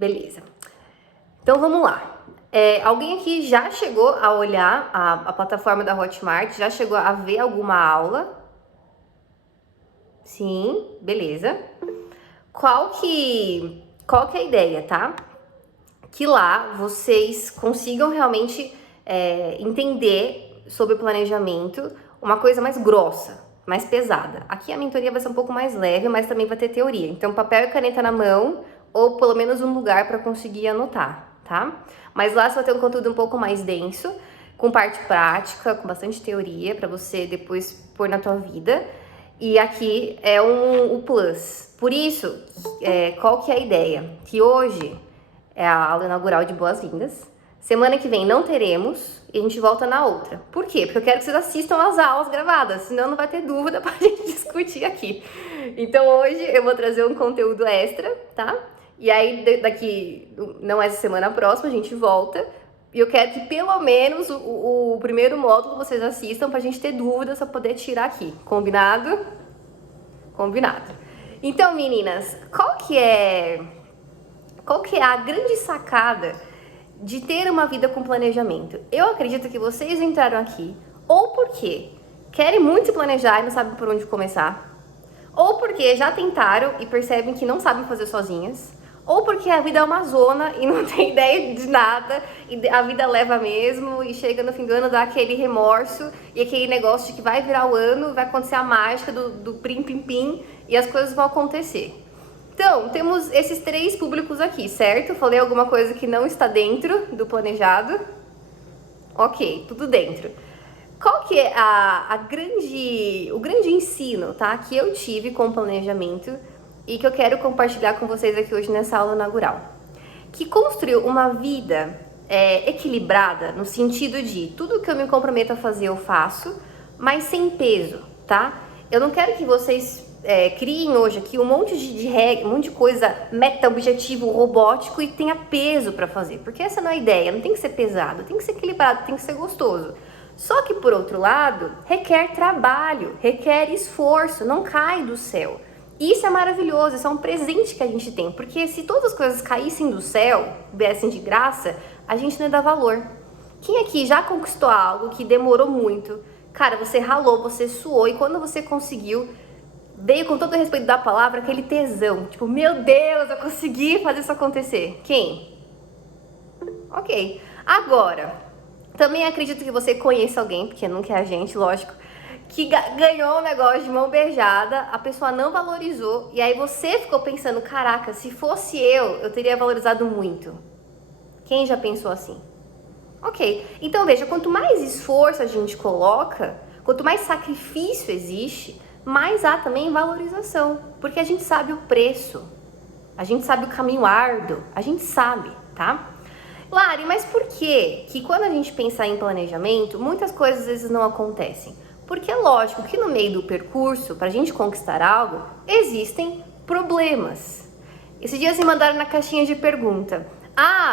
Beleza. Então vamos lá. Alguém aqui já chegou a olhar a plataforma da Hotmart? Já chegou a ver alguma aula? Sim, beleza. Qual que é a ideia, tá? Que lá vocês consigam realmente entender sobre o planejamento uma coisa mais grossa, mais pesada. Aqui a mentoria vai ser um pouco mais leve, mas também vai ter teoria. Então, papel e caneta na mão, ou pelo menos um lugar para conseguir anotar, tá? Mas lá você vai ter um conteúdo um pouco mais denso, com parte prática, com bastante teoria, para você depois pôr na tua vida. E aqui é o plus. Por isso, qual que é a ideia? Que hoje é a aula inaugural de Boas-Vindas. Semana que vem não teremos e a gente volta na outra. Por quê? Porque eu quero que vocês assistam as aulas gravadas, senão não vai ter dúvida pra gente discutir aqui. Então hoje eu vou trazer um conteúdo extra, tá? E aí daqui, não essa semana próxima, a gente volta. E eu quero que pelo menos o primeiro módulo vocês assistam pra gente ter dúvidas pra poder tirar aqui. Combinado? Combinado. Então, meninas, qual que é a grande sacada de ter uma vida com planejamento? Eu acredito que vocês entraram aqui ou porque querem muito se planejar e não sabem por onde começar, ou porque já tentaram e percebem que não sabem fazer sozinhas, ou porque a vida é uma zona e não tem ideia de nada e a vida leva mesmo e chega no fim do ano dá aquele remorso e aquele negócio de que vai virar o ano, vai acontecer a mágica do prim pim pim e as coisas vão acontecer. Então, temos esses três públicos aqui, certo? Falei alguma coisa que não está dentro do planejado? Ok, tudo dentro. Qual que é o grande ensino, tá? Que eu tive com o planejamento e que eu quero compartilhar com vocês aqui hoje nessa aula inaugural? Que construir uma vida equilibrada no sentido de tudo que eu me comprometo a fazer eu faço, mas sem peso, tá? Eu não quero que vocês criem hoje aqui um monte de regra, um monte de coisa, meta, objetivo, robótico e tenha peso para fazer, porque essa não é a ideia, não tem que ser pesado, tem que ser equilibrado, tem que ser gostoso. Só que por outro lado, requer trabalho, requer esforço, não cai do céu. Isso é maravilhoso, isso é um presente que a gente tem, porque se todas as coisas caíssem do céu, viessem de graça, a gente não ia dar valor. Quem aqui já conquistou algo que demorou muito? Cara, você ralou, você suou e quando você conseguiu, veio com todo o respeito da palavra aquele tesão, tipo, meu Deus, eu consegui fazer isso acontecer. Quem? Ok. Agora, também acredito que você conheça alguém, porque nunca é a gente, lógico, que ganhou um negócio de mão beijada, a pessoa não valorizou, e aí você ficou pensando, caraca, se fosse eu teria valorizado muito. Quem já pensou assim? Ok. Então veja, quanto mais esforço a gente coloca, quanto mais sacrifício existe, mais há também valorização, porque a gente sabe o preço, a gente sabe o caminho árduo, a gente sabe, tá? Lari, mas por que quando a gente pensa em planejamento, muitas coisas às vezes não acontecem? Porque é lógico que no meio do percurso, pra gente conquistar algo, existem problemas. Esses dias me mandaram na caixinha de pergunta,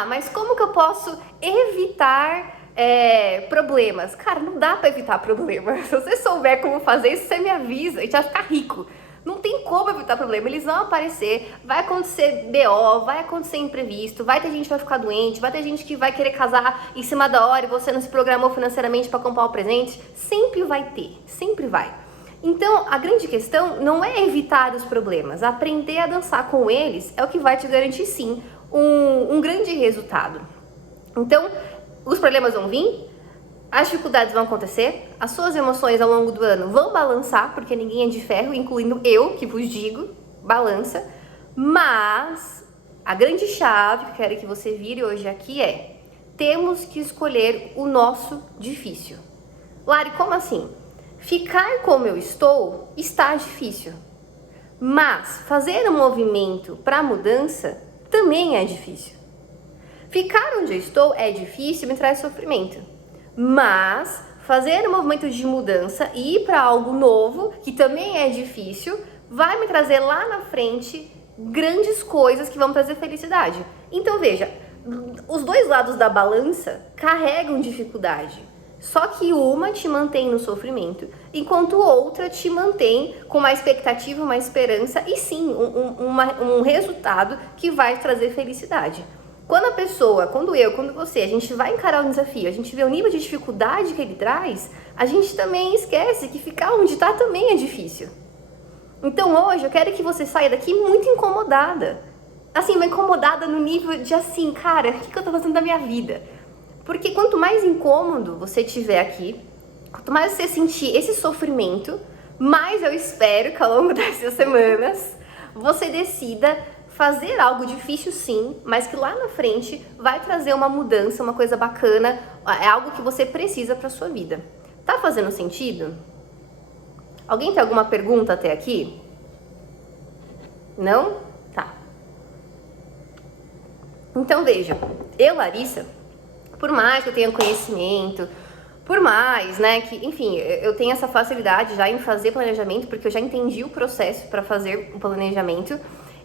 mas como que eu posso evitar problemas? Cara, não dá pra evitar problemas. Se você souber como fazer isso, você me avisa, a gente vai ficar rico. Não tem como evitar problema, eles vão aparecer, vai acontecer BO, vai acontecer imprevisto, vai ter gente que vai ficar doente, vai ter gente que vai querer casar em cima da hora e você não se programou financeiramente para comprar o presente. Sempre vai ter, sempre vai. Então, a grande questão não é evitar os problemas, aprender a dançar com eles é o que vai te garantir sim um grande resultado. Então, os problemas vão vir, as dificuldades vão acontecer, as suas emoções ao longo do ano vão balançar, porque ninguém é de ferro, incluindo eu, que vos digo, balança. Mas a grande chave que eu quero que você vire hoje aqui é: temos que escolher o nosso difícil. Lari, como assim? Ficar como eu estou está difícil, mas fazer um movimento para mudança também é difícil. Ficar onde eu estou é difícil, me traz sofrimento. Mas fazer um movimento de mudança e ir para algo novo, que também é difícil, vai me trazer lá na frente grandes coisas que vão trazer felicidade. Então veja, os dois lados da balança carregam dificuldade. Só que uma te mantém no sofrimento, enquanto outra te mantém com uma expectativa, uma esperança e sim, um resultado que vai trazer felicidade. Quando a pessoa, quando você, a gente vai encarar um desafio, a gente vê o nível de dificuldade que ele traz, a gente também esquece que ficar onde está também é difícil. Então hoje eu quero que você saia daqui muito incomodada. Assim, uma incomodada no nível de assim, cara, o que eu tô fazendo da minha vida? Porque quanto mais incômodo você tiver aqui, quanto mais você sentir esse sofrimento, mais eu espero que ao longo dessas semanas você decida fazer algo difícil sim, mas que lá na frente vai trazer uma mudança, uma coisa bacana, é algo que você precisa para sua vida. Tá fazendo sentido? Alguém tem alguma pergunta até aqui? Não? Tá. Então veja, eu, Larissa, por mais que eu tenha conhecimento, por mais, né, que, enfim, eu tenho essa facilidade já em fazer planejamento, porque eu já entendi o processo para fazer o planejamento,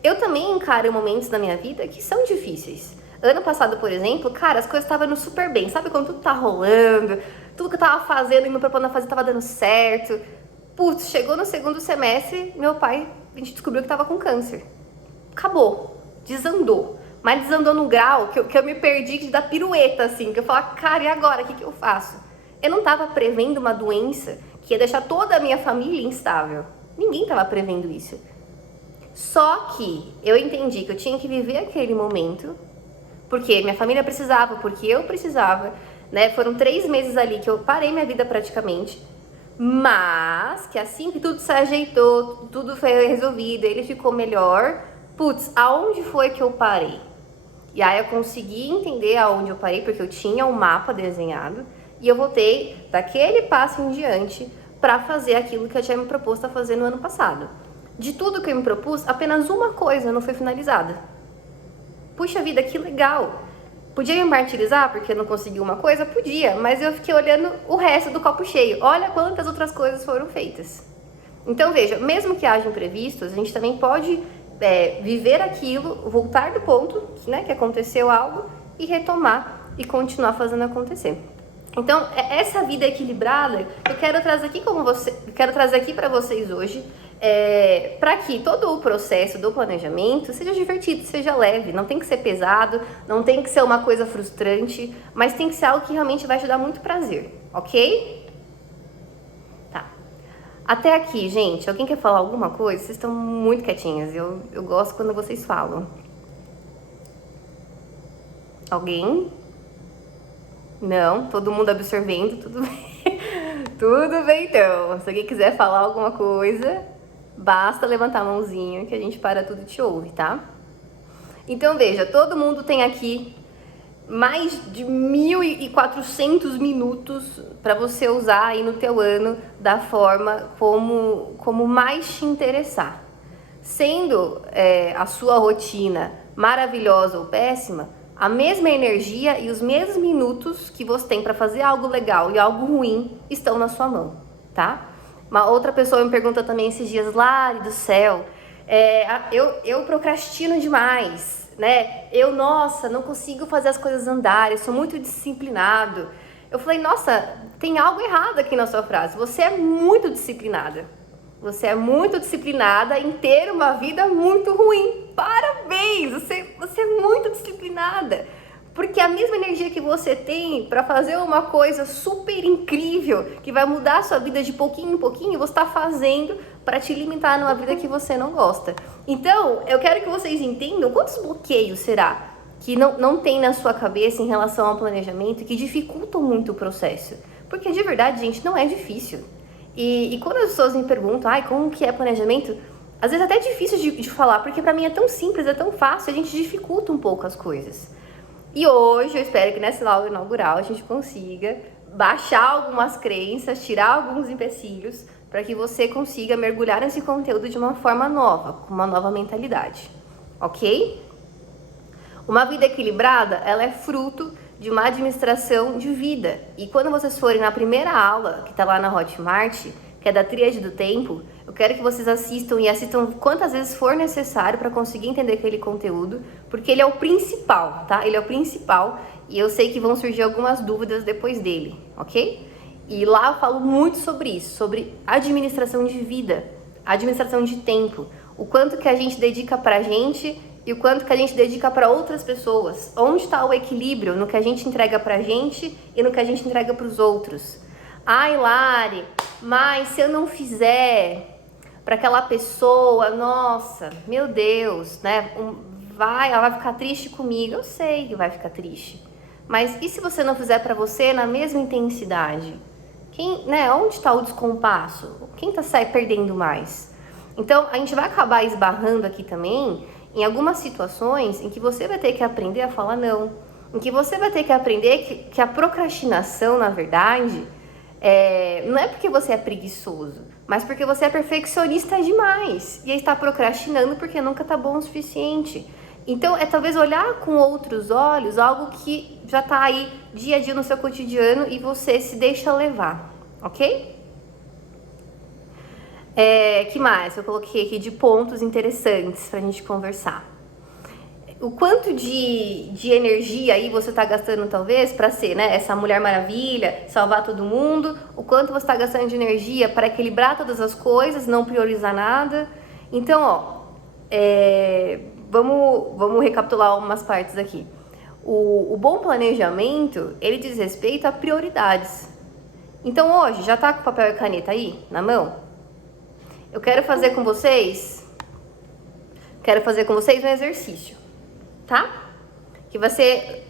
eu também encaro momentos da minha vida que são difíceis. Ano passado, por exemplo, cara, as coisas estavam indo super bem. Sabe quando tudo tá rolando, tudo que eu tava fazendo e me propondo a fazer tava dando certo. Putz, chegou no segundo semestre, meu pai, a gente descobriu que tava com câncer. Acabou, desandou. Mas desandou num grau que eu me perdi de dar pirueta, assim, que eu falava, cara, e agora? O que eu faço? Eu não tava prevendo uma doença que ia deixar toda a minha família instável. Ninguém tava prevendo isso. Só que eu entendi que eu tinha que viver aquele momento, porque minha família precisava, porque eu precisava, né? Foram 3 meses ali que eu parei minha vida praticamente, mas que assim que tudo se ajeitou, tudo foi resolvido, ele ficou melhor, putz, aonde foi que eu parei? E aí eu consegui entender aonde eu parei, porque eu tinha um mapa desenhado, e eu voltei daquele passo em diante para fazer aquilo que eu tinha me proposto a fazer no ano passado. De tudo que eu me propus, apenas uma coisa não foi finalizada. Puxa vida, que legal! Podia me martirizar porque eu não consegui uma coisa? Podia, mas eu fiquei olhando o resto do copo cheio. Olha quantas outras coisas foram feitas. Então veja, mesmo que haja imprevistos, a gente também pode viver aquilo, voltar do ponto, né, que aconteceu algo e retomar e continuar fazendo acontecer. Então, essa vida equilibrada, eu quero trazer aqui para vocês hoje, para que todo o processo do planejamento seja divertido, seja leve, não tem que ser pesado, não tem que ser uma coisa frustrante, mas tem que ser algo que realmente vai te dar muito prazer, ok? Tá. Até aqui, gente, alguém quer falar alguma coisa? Vocês estão muito quietinhas, eu gosto quando vocês falam. Alguém? Não, todo mundo absorvendo, tudo bem. Tudo bem então. Se alguém quiser falar alguma coisa, basta levantar a mãozinha que a gente para tudo e te ouve, tá? Então veja, todo mundo tem aqui mais de 1.400 minutos para você usar aí no teu ano da forma como mais te interessar. Sendo a sua rotina maravilhosa ou péssima, a mesma energia e os mesmos minutos que você tem para fazer algo legal e algo ruim estão na sua mão, tá? Uma outra pessoa me perguntou também esses dias, Lari do céu, eu procrastino demais, né? Nossa, não consigo fazer as coisas andarem, sou muito disciplinado. Eu falei, nossa, tem algo errado aqui na sua frase, você é muito disciplinada. Você é muito disciplinada em ter uma vida muito ruim. Parabéns! Você é muito disciplinada. Porque a mesma energia que você tem para fazer uma coisa super incrível, que vai mudar a sua vida de pouquinho em pouquinho, você está fazendo para te limitar numa vida que você não gosta. Então, eu quero que vocês entendam quantos bloqueios será que não tem na sua cabeça em relação ao planejamento que dificultam muito o processo. Porque de verdade, gente, não é difícil. E quando as pessoas me perguntam, como que é planejamento? Às vezes até é difícil de falar, porque pra mim é tão simples, é tão fácil, a gente dificulta um pouco as coisas. E hoje eu espero que nessa aula inaugural a gente consiga baixar algumas crenças, tirar alguns empecilhos, para que você consiga mergulhar nesse conteúdo de uma forma nova, com uma nova mentalidade, ok? Uma vida equilibrada, ela é fruto de uma administração de vida. E quando vocês forem na primeira aula, que tá lá na Hotmart, que é da Tríade do Tempo, eu quero que vocês assistam quantas vezes for necessário para conseguir entender aquele conteúdo, porque ele é o principal, tá? Ele é o principal e eu sei que vão surgir algumas dúvidas depois dele, ok? E lá eu falo muito sobre isso, sobre administração de vida, administração de tempo, o quanto que a gente dedica pra gente e o quanto que a gente dedica para outras pessoas. Onde está o equilíbrio no que a gente entrega pra gente e no que a gente entrega pros outros? Ai, Lari, mas se eu não fizer para aquela pessoa, nossa, meu Deus, né? Ela vai ficar triste comigo. Eu sei que vai ficar triste. Mas e se você não fizer para você na mesma intensidade? Onde está o descompasso? Quem está perdendo mais? Então, a gente vai acabar esbarrando aqui também em algumas situações em que você vai ter que aprender a falar não. Em que você vai ter que aprender que a procrastinação, na verdade, não é porque você é preguiçoso, mas porque você é perfeccionista demais. E aí está procrastinando porque nunca tá bom o suficiente. Então, é talvez olhar com outros olhos algo que já tá aí dia a dia no seu cotidiano e você se deixa levar, ok? Que mais eu coloquei aqui de pontos interessantes pra gente conversar? O quanto de energia aí você tá gastando, talvez, pra ser, né, essa Mulher Maravilha, salvar todo mundo. O quanto você tá gastando de energia para equilibrar todas as coisas, não priorizar nada. Então, vamos recapitular algumas partes aqui. O bom planejamento, ele diz respeito a prioridades. Então, hoje, já tá com papel e caneta aí, na mão? Eu quero fazer com vocês um exercício, tá? Que vai ser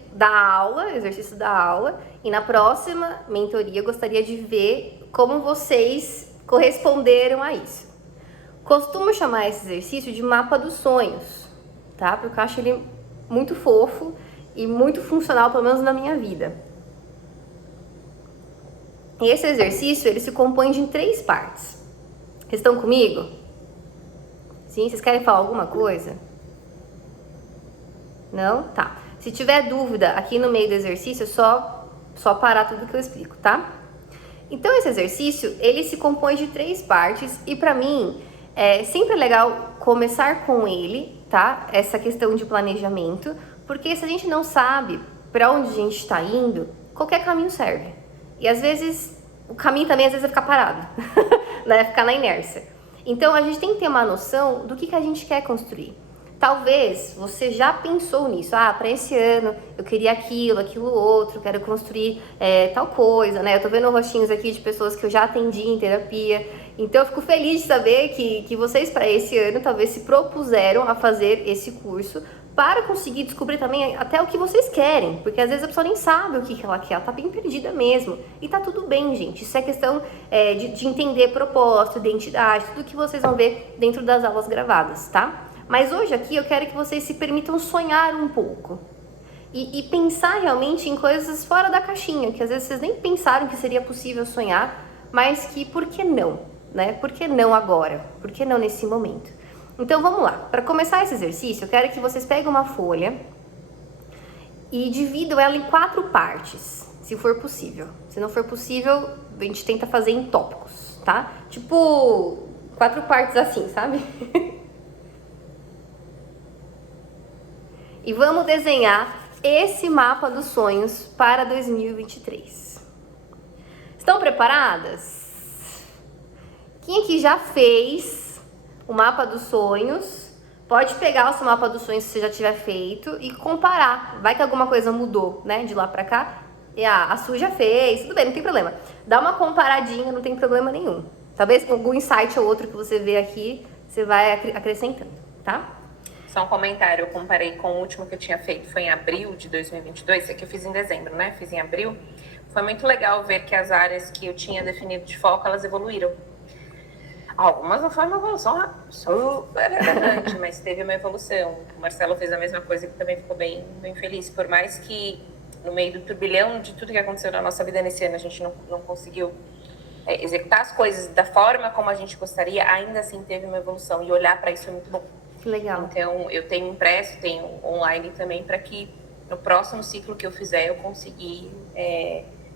exercício da aula, e na próxima mentoria eu gostaria de ver como vocês corresponderam a isso. Costumo chamar esse exercício de mapa dos sonhos, tá? Porque eu acho ele muito fofo e muito funcional, pelo menos na minha vida. E esse exercício, ele se compõe de 3 partes. Vocês estão comigo? Sim? Vocês querem falar alguma coisa? Não? Tá. Se tiver dúvida aqui no meio do exercício, é só parar tudo que eu explico, tá? Então, esse exercício, ele se compõe de 3 partes e pra mim, é sempre legal começar com ele, tá? Essa questão de planejamento, porque se a gente não sabe pra onde a gente tá indo, qualquer caminho serve. E às vezes, o caminho também às vezes é ficar parado, né? Ficar na inércia. Então, a gente tem que ter uma noção do que a gente quer construir. Talvez você já pensou nisso. Para esse ano eu queria aquilo outro, quero construir tal coisa, né? Eu tô vendo rostinhos aqui de pessoas que eu já atendi em terapia. Então eu fico feliz de saber que vocês para esse ano talvez se propuseram a fazer esse curso para conseguir descobrir também até o que vocês querem. Porque às vezes a pessoa nem sabe o que ela quer, ela tá bem perdida mesmo. E tá tudo bem, gente. Isso é questão de entender propósito, identidade, tudo que vocês vão ver dentro das aulas gravadas, tá? Mas hoje aqui eu quero que vocês se permitam sonhar um pouco e pensar realmente em coisas fora da caixinha, que às vezes vocês nem pensaram que seria possível sonhar, mas que por que não, né? Por que não agora? Por que não nesse momento? Então vamos lá. Para começar esse exercício, eu quero que vocês peguem uma folha e dividam ela em 4 partes, se for possível. Se não for possível, a gente tenta fazer em tópicos, tá? Tipo, 4 partes assim, sabe? E vamos desenhar esse mapa dos sonhos para 2023. Estão preparadas? Quem aqui já fez o mapa dos sonhos? Pode pegar o seu mapa dos sonhos se você já tiver feito e comparar. Vai que alguma coisa mudou, né? De lá pra cá. E a Su já fez, tudo bem, não tem problema. Dá uma comparadinha, não tem problema nenhum. Talvez com algum insight ou outro que você vê aqui, você vai acrescentando, tá? Só um comentário, eu comparei com o último que eu tinha feito, foi em abril de 2022, esse aqui eu fiz em dezembro, né? Fiz em abril. Foi muito legal ver que as áreas que eu tinha definido de foco, elas evoluíram. Algumas não foi uma evolução super relevante, mas teve uma evolução. O Marcelo fez a mesma coisa, que também ficou bem feliz. Por mais que no meio do turbilhão de tudo que aconteceu na nossa vida nesse ano, a gente não conseguiu executar as coisas da forma como a gente gostaria, ainda assim teve uma evolução. E olhar para isso é muito bom. Legal. Então, eu tenho impresso, tenho online também, para que no próximo ciclo que eu fizer, eu conseguir,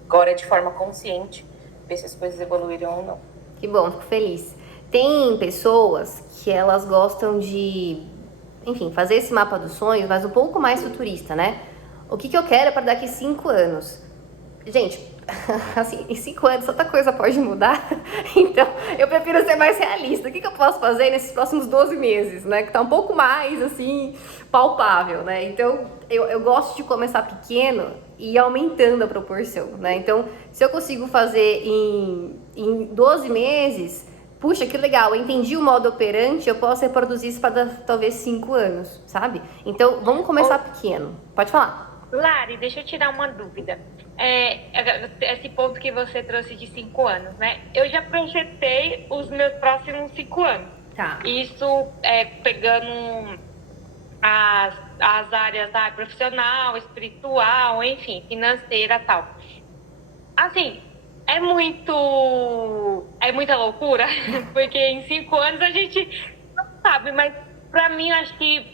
agora de forma consciente, ver se as coisas evoluíram ou não. Que bom, fico feliz. Tem pessoas que elas gostam de, enfim, fazer esse mapa dos sonhos, mas um pouco mais futurista, né? O que eu quero é para daqui 5 anos. Gente, assim, em 5 anos tanta coisa pode mudar, então eu prefiro ser mais realista. O que eu posso fazer nesses próximos 12 meses, né? Que tá um pouco mais, assim, palpável, né? Então, eu gosto de começar pequeno e ir aumentando a proporção, né? Então, se eu consigo fazer em 12 meses, puxa, que legal, eu entendi o modo operante, eu posso reproduzir isso para talvez 5 anos, sabe? Então, vamos começar pequeno. Pode falar. Lari, deixa eu tirar uma dúvida. Esse ponto que você trouxe de 5 anos, né? Eu já projetei os meus próximos 5 anos. Tá. Isso pegando as áreas profissional, espiritual, enfim, financeira e tal. Assim, é muita loucura, porque em 5 anos a gente não sabe, mas pra mim acho que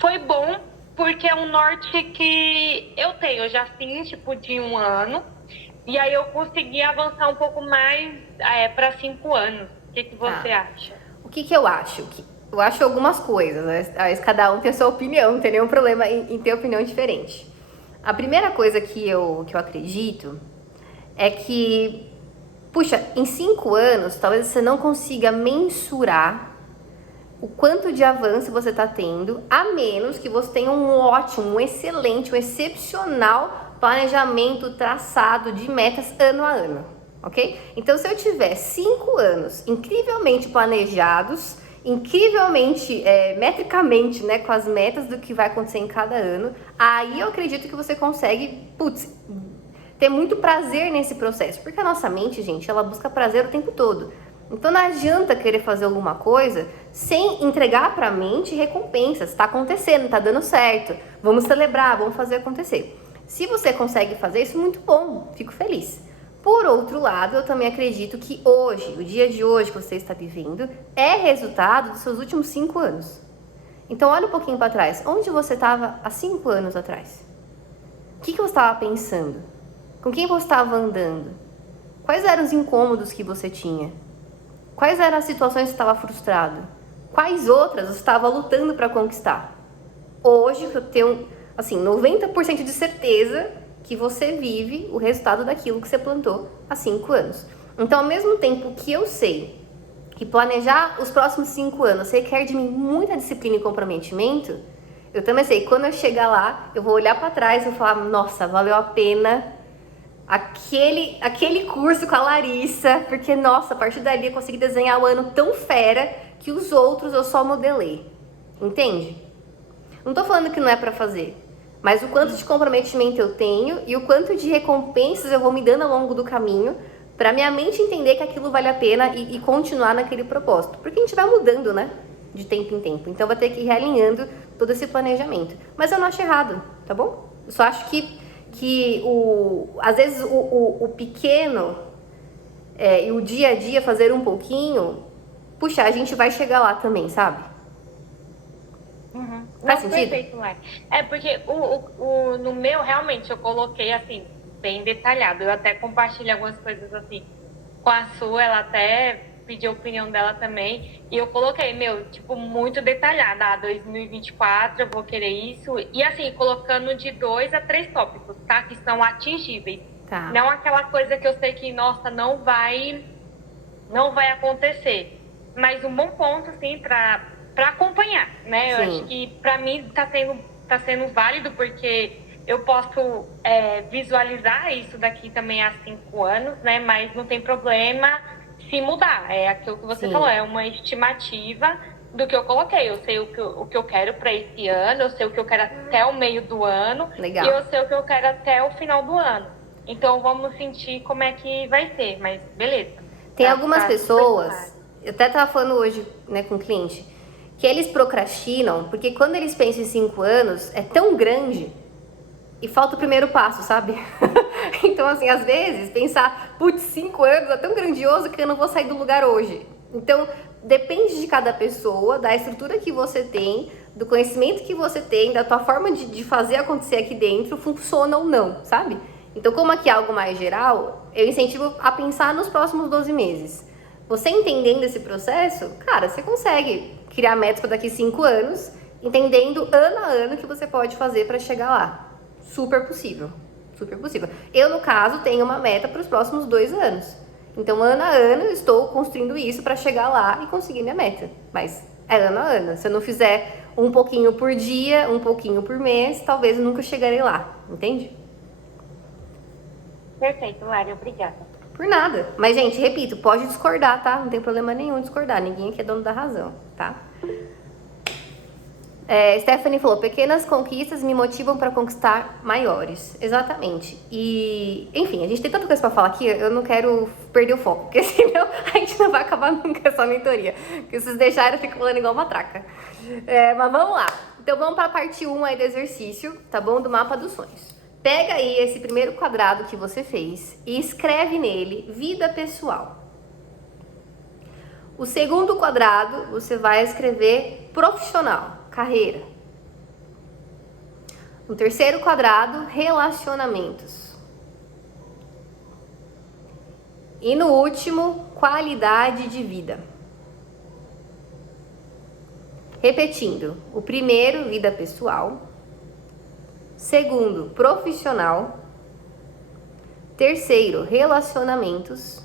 foi bom, porque é um norte que eu tenho já assim, tipo, de 1 ano, e aí eu consegui avançar um pouco mais para 5 anos. O que você acha? O que eu acho? Eu acho algumas coisas, né? Mas cada um tem a sua opinião, não tem nenhum problema em ter opinião diferente. A primeira coisa que eu acredito é que, puxa, em 5 anos, talvez você não consiga mensurar o quanto de avanço você está tendo, a menos que você tenha um ótimo, um excelente, um excepcional planejamento traçado de metas ano a ano, ok? Então, se eu tiver 5 anos incrivelmente planejados, incrivelmente, metricamente, né, com as metas do que vai acontecer em cada ano, aí eu acredito que você consegue, ter muito prazer nesse processo, porque a nossa mente, gente, ela busca prazer o tempo todo. Então não adianta querer fazer alguma coisa sem entregar para a mente recompensas. Está acontecendo, está dando certo. Vamos celebrar, vamos fazer acontecer. Se você consegue fazer isso, muito bom, fico feliz. Por outro lado, eu também acredito que hoje, o dia de hoje que você está vivendo, é resultado dos seus últimos 5 anos. Então olha um pouquinho para trás. Onde você estava há 5 anos atrás? O que você estava pensando? Com quem você estava andando? Quais eram os incômodos que você tinha? Quais eram as situações que você estava frustrado? Quais outras você estava lutando para conquistar? Hoje eu tenho, assim, 90% de certeza que você vive o resultado daquilo que você plantou há 5 anos. Então, ao mesmo tempo que eu sei que planejar os próximos 5 anos requer de mim muita disciplina e comprometimento, eu também sei que quando eu chegar lá, eu vou olhar para trás e vou falar, nossa, valeu a pena aquele curso com a Larissa, porque, nossa, a partir dali eu consegui desenhar o ano tão fera que os outros eu só modelei. Entende? Não tô falando que não é pra fazer, mas o quanto de comprometimento eu tenho e o quanto de recompensas eu vou me dando ao longo do caminho pra minha mente entender que aquilo vale a pena e continuar naquele propósito. Porque a gente vai mudando, né? De tempo em tempo. Então vai ter que ir realinhando todo esse planejamento. Mas eu não acho errado, tá bom? Eu só acho que às vezes o pequeno e o dia a dia fazer um pouquinho, puxa, a gente vai chegar lá também, sabe? Faz sentido? Perfeito, Lai. Porque no meu, realmente, eu coloquei, assim, bem detalhado. Eu até compartilhei algumas coisas, assim, com a sua. Ela até pediu a opinião dela também. E eu coloquei, tipo, muito detalhada. 2024, eu vou querer isso. E, assim, colocando de 2 a 3 tópicos, tá? Que são atingíveis. Tá. Não aquela coisa que eu sei que, nossa, não vai acontecer. Mas um bom ponto, assim, para acompanhar, né? Eu acho que para mim tá sendo válido, porque eu posso visualizar isso daqui também há 5 anos, né? Mas não tem problema se mudar. É aquilo que você falou, é uma estimativa do que eu coloquei. Eu sei o que eu quero para esse ano, eu sei o que eu quero até o meio do ano. Legal. E eu sei o que eu quero até o final do ano. Então vamos sentir como é que vai ser, mas beleza. Tem algumas pessoas, eu até tava falando hoje, né, com um cliente, que eles procrastinam, porque quando eles pensam em 5 anos, é tão grande e falta o primeiro passo, sabe? Então, assim, às vezes, pensar, 5 anos é tão grandioso que eu não vou sair do lugar hoje. Então, depende de cada pessoa, da estrutura que você tem, do conhecimento que você tem, da tua forma de fazer acontecer aqui dentro, funciona ou não, sabe? Então, como aqui é algo mais geral, eu incentivo a pensar nos próximos 12 meses. Você entendendo esse processo, cara, você consegue criar metas para daqui 5 anos, entendendo ano a ano o que você pode fazer para chegar lá. Super possível. super possível. Eu, no caso, tenho uma meta para os próximos 2 anos. Então, ano a ano, eu estou construindo isso para chegar lá e conseguir minha meta. Mas é ano a ano. Se eu não fizer um pouquinho por dia, um pouquinho por mês, talvez eu nunca chegarei lá. Entende? Perfeito, Lari, obrigada. Por nada. Mas, gente, repito, pode discordar, tá? Não tem problema nenhum discordar. Ninguém aqui é dono da razão, tá? Stephanie falou, pequenas conquistas me motivam para conquistar maiores. Exatamente. E, enfim, a gente tem tanta coisa para falar aqui, eu não quero perder o foco, porque senão a gente não vai acabar nunca essa mentoria. Porque se vocês deixarem, eu fico falando igual uma traca. Mas vamos lá. Então vamos para a parte 1 aí do exercício, tá bom? Do mapa dos sonhos. Pega aí esse primeiro quadrado que você fez e escreve nele vida pessoal. O segundo quadrado, você vai escrever profissional, carreira. No terceiro quadrado, relacionamentos. E no último, qualidade de vida. Repetindo, o primeiro, vida pessoal. Segundo, profissional. Terceiro, relacionamentos.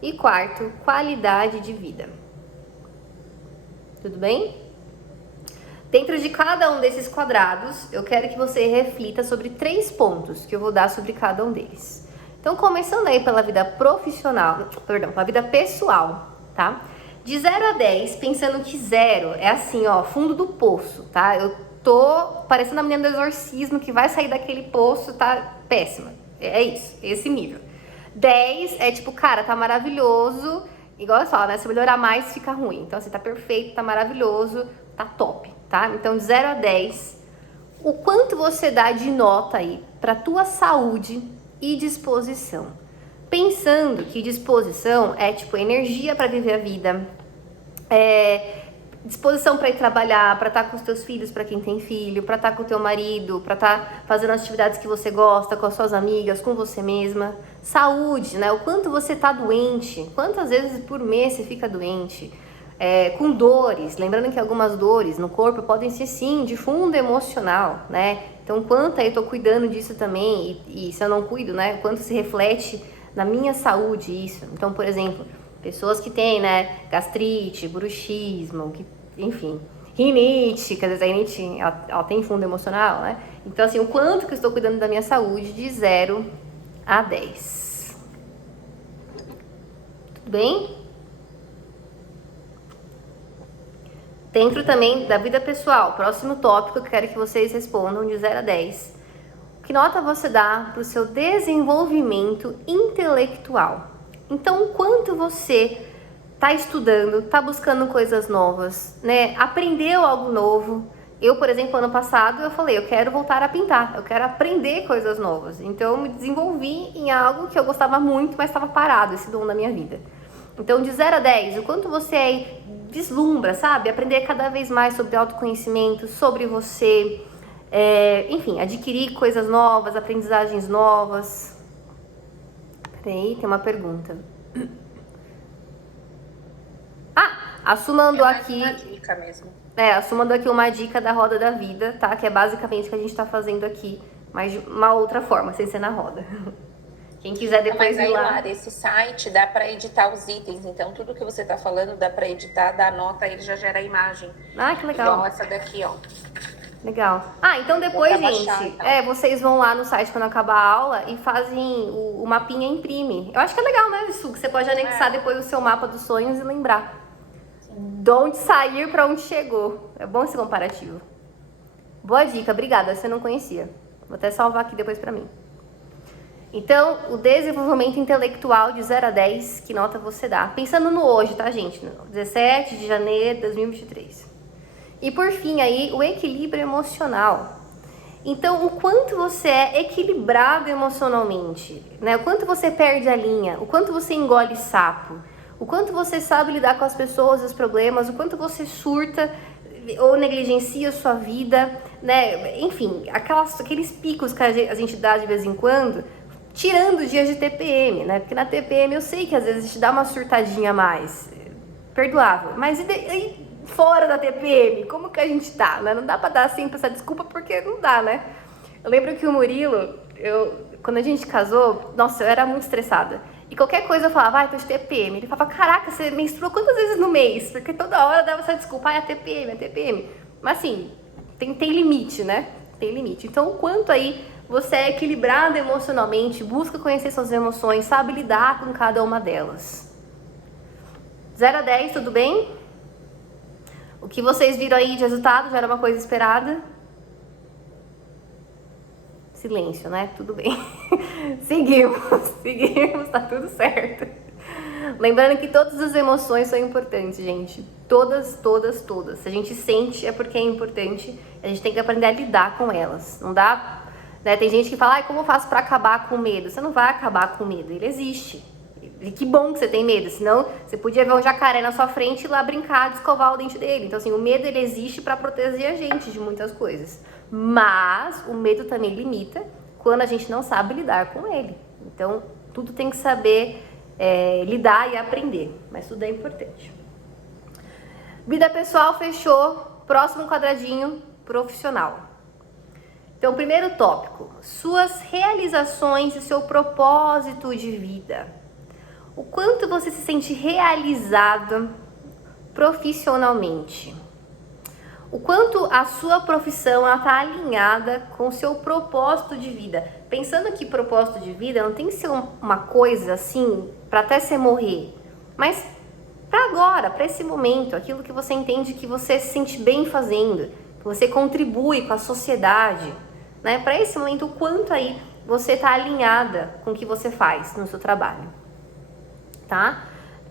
E quarto, qualidade de vida. Tudo bem? Dentro de cada um desses quadrados, eu quero que você reflita sobre 3 pontos que eu vou dar sobre cada um deles. Então, começando aí pela vida profissional, pela vida pessoal, tá? De 0 a 10, pensando que 0 é assim, ó, fundo do poço, tá? Eu tô parecendo a menina do exorcismo que vai sair daquele poço, tá péssima. É isso, esse nível. 10 é tipo, cara, tá maravilhoso. Igual eu falo, né? Se melhorar mais, fica ruim. Então, assim, tá perfeito, tá maravilhoso, tá top, tá? Então, de 0 a 10, o quanto você dá de nota aí pra tua saúde e disposição? Pensando que disposição é, tipo, energia pra viver a vida, disposição para ir trabalhar, para estar com os teus filhos, para quem tem filho, para estar com o teu marido, para estar fazendo as atividades que você gosta, com as suas amigas, com você mesma. Saúde, né? O quanto você tá doente, quantas vezes por mês você fica doente, com dores. Lembrando que algumas dores no corpo podem ser, sim, de fundo emocional, né? Então, quanto aí eu tô cuidando disso também, e se eu não cuido, né? Quanto se reflete na minha saúde isso. Então, por exemplo, pessoas que têm, né, gastrite, bruxismo, enfim, rinite, que às vezes a rinite ela tem fundo emocional, né? Então, assim, o quanto que eu estou cuidando da minha saúde de 0 a 10. Tudo bem? Dentro também da vida pessoal, próximo tópico que eu quero que vocês respondam de 0 a 10. Que nota você dá para o seu desenvolvimento intelectual? Então, o quanto você tá estudando, tá buscando coisas novas, né? Aprendeu algo novo. Eu, por exemplo, ano passado, eu falei, eu quero voltar a pintar, eu quero aprender coisas novas. Então, eu me desenvolvi em algo que eu gostava muito, mas estava parado, esse dom da minha vida. Então, de 0 a 10, o quanto você aí vislumbra, sabe? Aprender cada vez mais sobre autoconhecimento, sobre você, enfim, adquirir coisas novas, aprendizagens novas. Peraí, tem uma pergunta. Assumando aqui... uma dica mesmo. Assumando aqui uma dica da roda da vida, tá? Que é basicamente o que a gente tá fazendo aqui, mas de uma outra forma, sem ser na roda. Quem quiser depois ir lá... Lara, esse site dá para editar os itens, então tudo que você tá falando dá para editar, dá nota, ele já gera a imagem. Ah, que legal. Igual essa daqui, ó. Legal. Então depois, gente, baixar, então. vocês vão lá no site quando acabar a aula e fazem o mapinha e imprime. Eu acho que é legal, né, isso? Que você pode anexar depois o seu mapa dos sonhos e lembrar. De onde sair para onde chegou. É bom esse comparativo. Boa dica, obrigada. Você não conhecia. Vou até salvar aqui depois para mim. Então, o desenvolvimento intelectual de 0 a 10, que nota você dá? Pensando no hoje, tá, gente? 17 de janeiro de 2023. E por fim aí, o equilíbrio emocional. Então, o quanto você é equilibrado emocionalmente, né? O quanto você perde a linha, o quanto você engole sapo, o quanto você sabe lidar com as pessoas e os problemas, o quanto você surta ou negligencia a sua vida, né? Enfim, aqueles picos que a gente dá de vez em quando, tirando dias de TPM, né? Porque na TPM eu sei que às vezes a gente dá uma surtadinha a mais, perdoável, mas e fora da TPM, como que a gente tá, né? Não dá pra dar sempre essa desculpa porque não dá, né? Eu lembro que o Murilo, quando a gente casou, nossa, eu era muito estressada. E qualquer coisa eu falava, tô de TPM. Ele falava, caraca, você menstruou quantas vezes no mês? Porque toda hora dava essa desculpa, é TPM, é TPM. Mas assim, tem limite, né? Tem limite. Então, o quanto aí você é equilibrado emocionalmente, busca conhecer suas emoções, sabe lidar com cada uma delas. 0 a 10, tudo bem? O que vocês viram aí de resultado já era uma coisa esperada? Silêncio, né? Tudo bem. Seguimos, tá tudo certo. Lembrando que todas as emoções são importantes, gente. Todas. Se a gente sente, é porque é importante. A gente tem que aprender a lidar com elas. Não dá, né? Tem gente que fala, como eu faço pra acabar com o medo? Você não vai acabar com o medo, ele existe. E que bom que você tem medo, senão você podia ver um jacaré na sua frente e ir lá brincar de escovar o dente dele. Então, assim, o medo, ele existe pra proteger a gente de muitas coisas. Mas o medo também limita quando a gente não sabe lidar com ele. Então, tudo tem que saber lidar e aprender, mas tudo é importante. Vida pessoal, fechou. Próximo quadradinho, profissional. Então, primeiro tópico, suas realizações e seu propósito de vida. O quanto você se sente realizado profissionalmente. O quanto a sua profissão está alinhada com o seu propósito de vida. Pensando que propósito de vida não tem que ser uma coisa assim, para até você morrer. Mas para agora, para esse momento, aquilo que você entende que você se sente bem fazendo, que você contribui com a sociedade, né? Para esse momento, o quanto aí você está alinhada com o que você faz no seu trabalho, tá?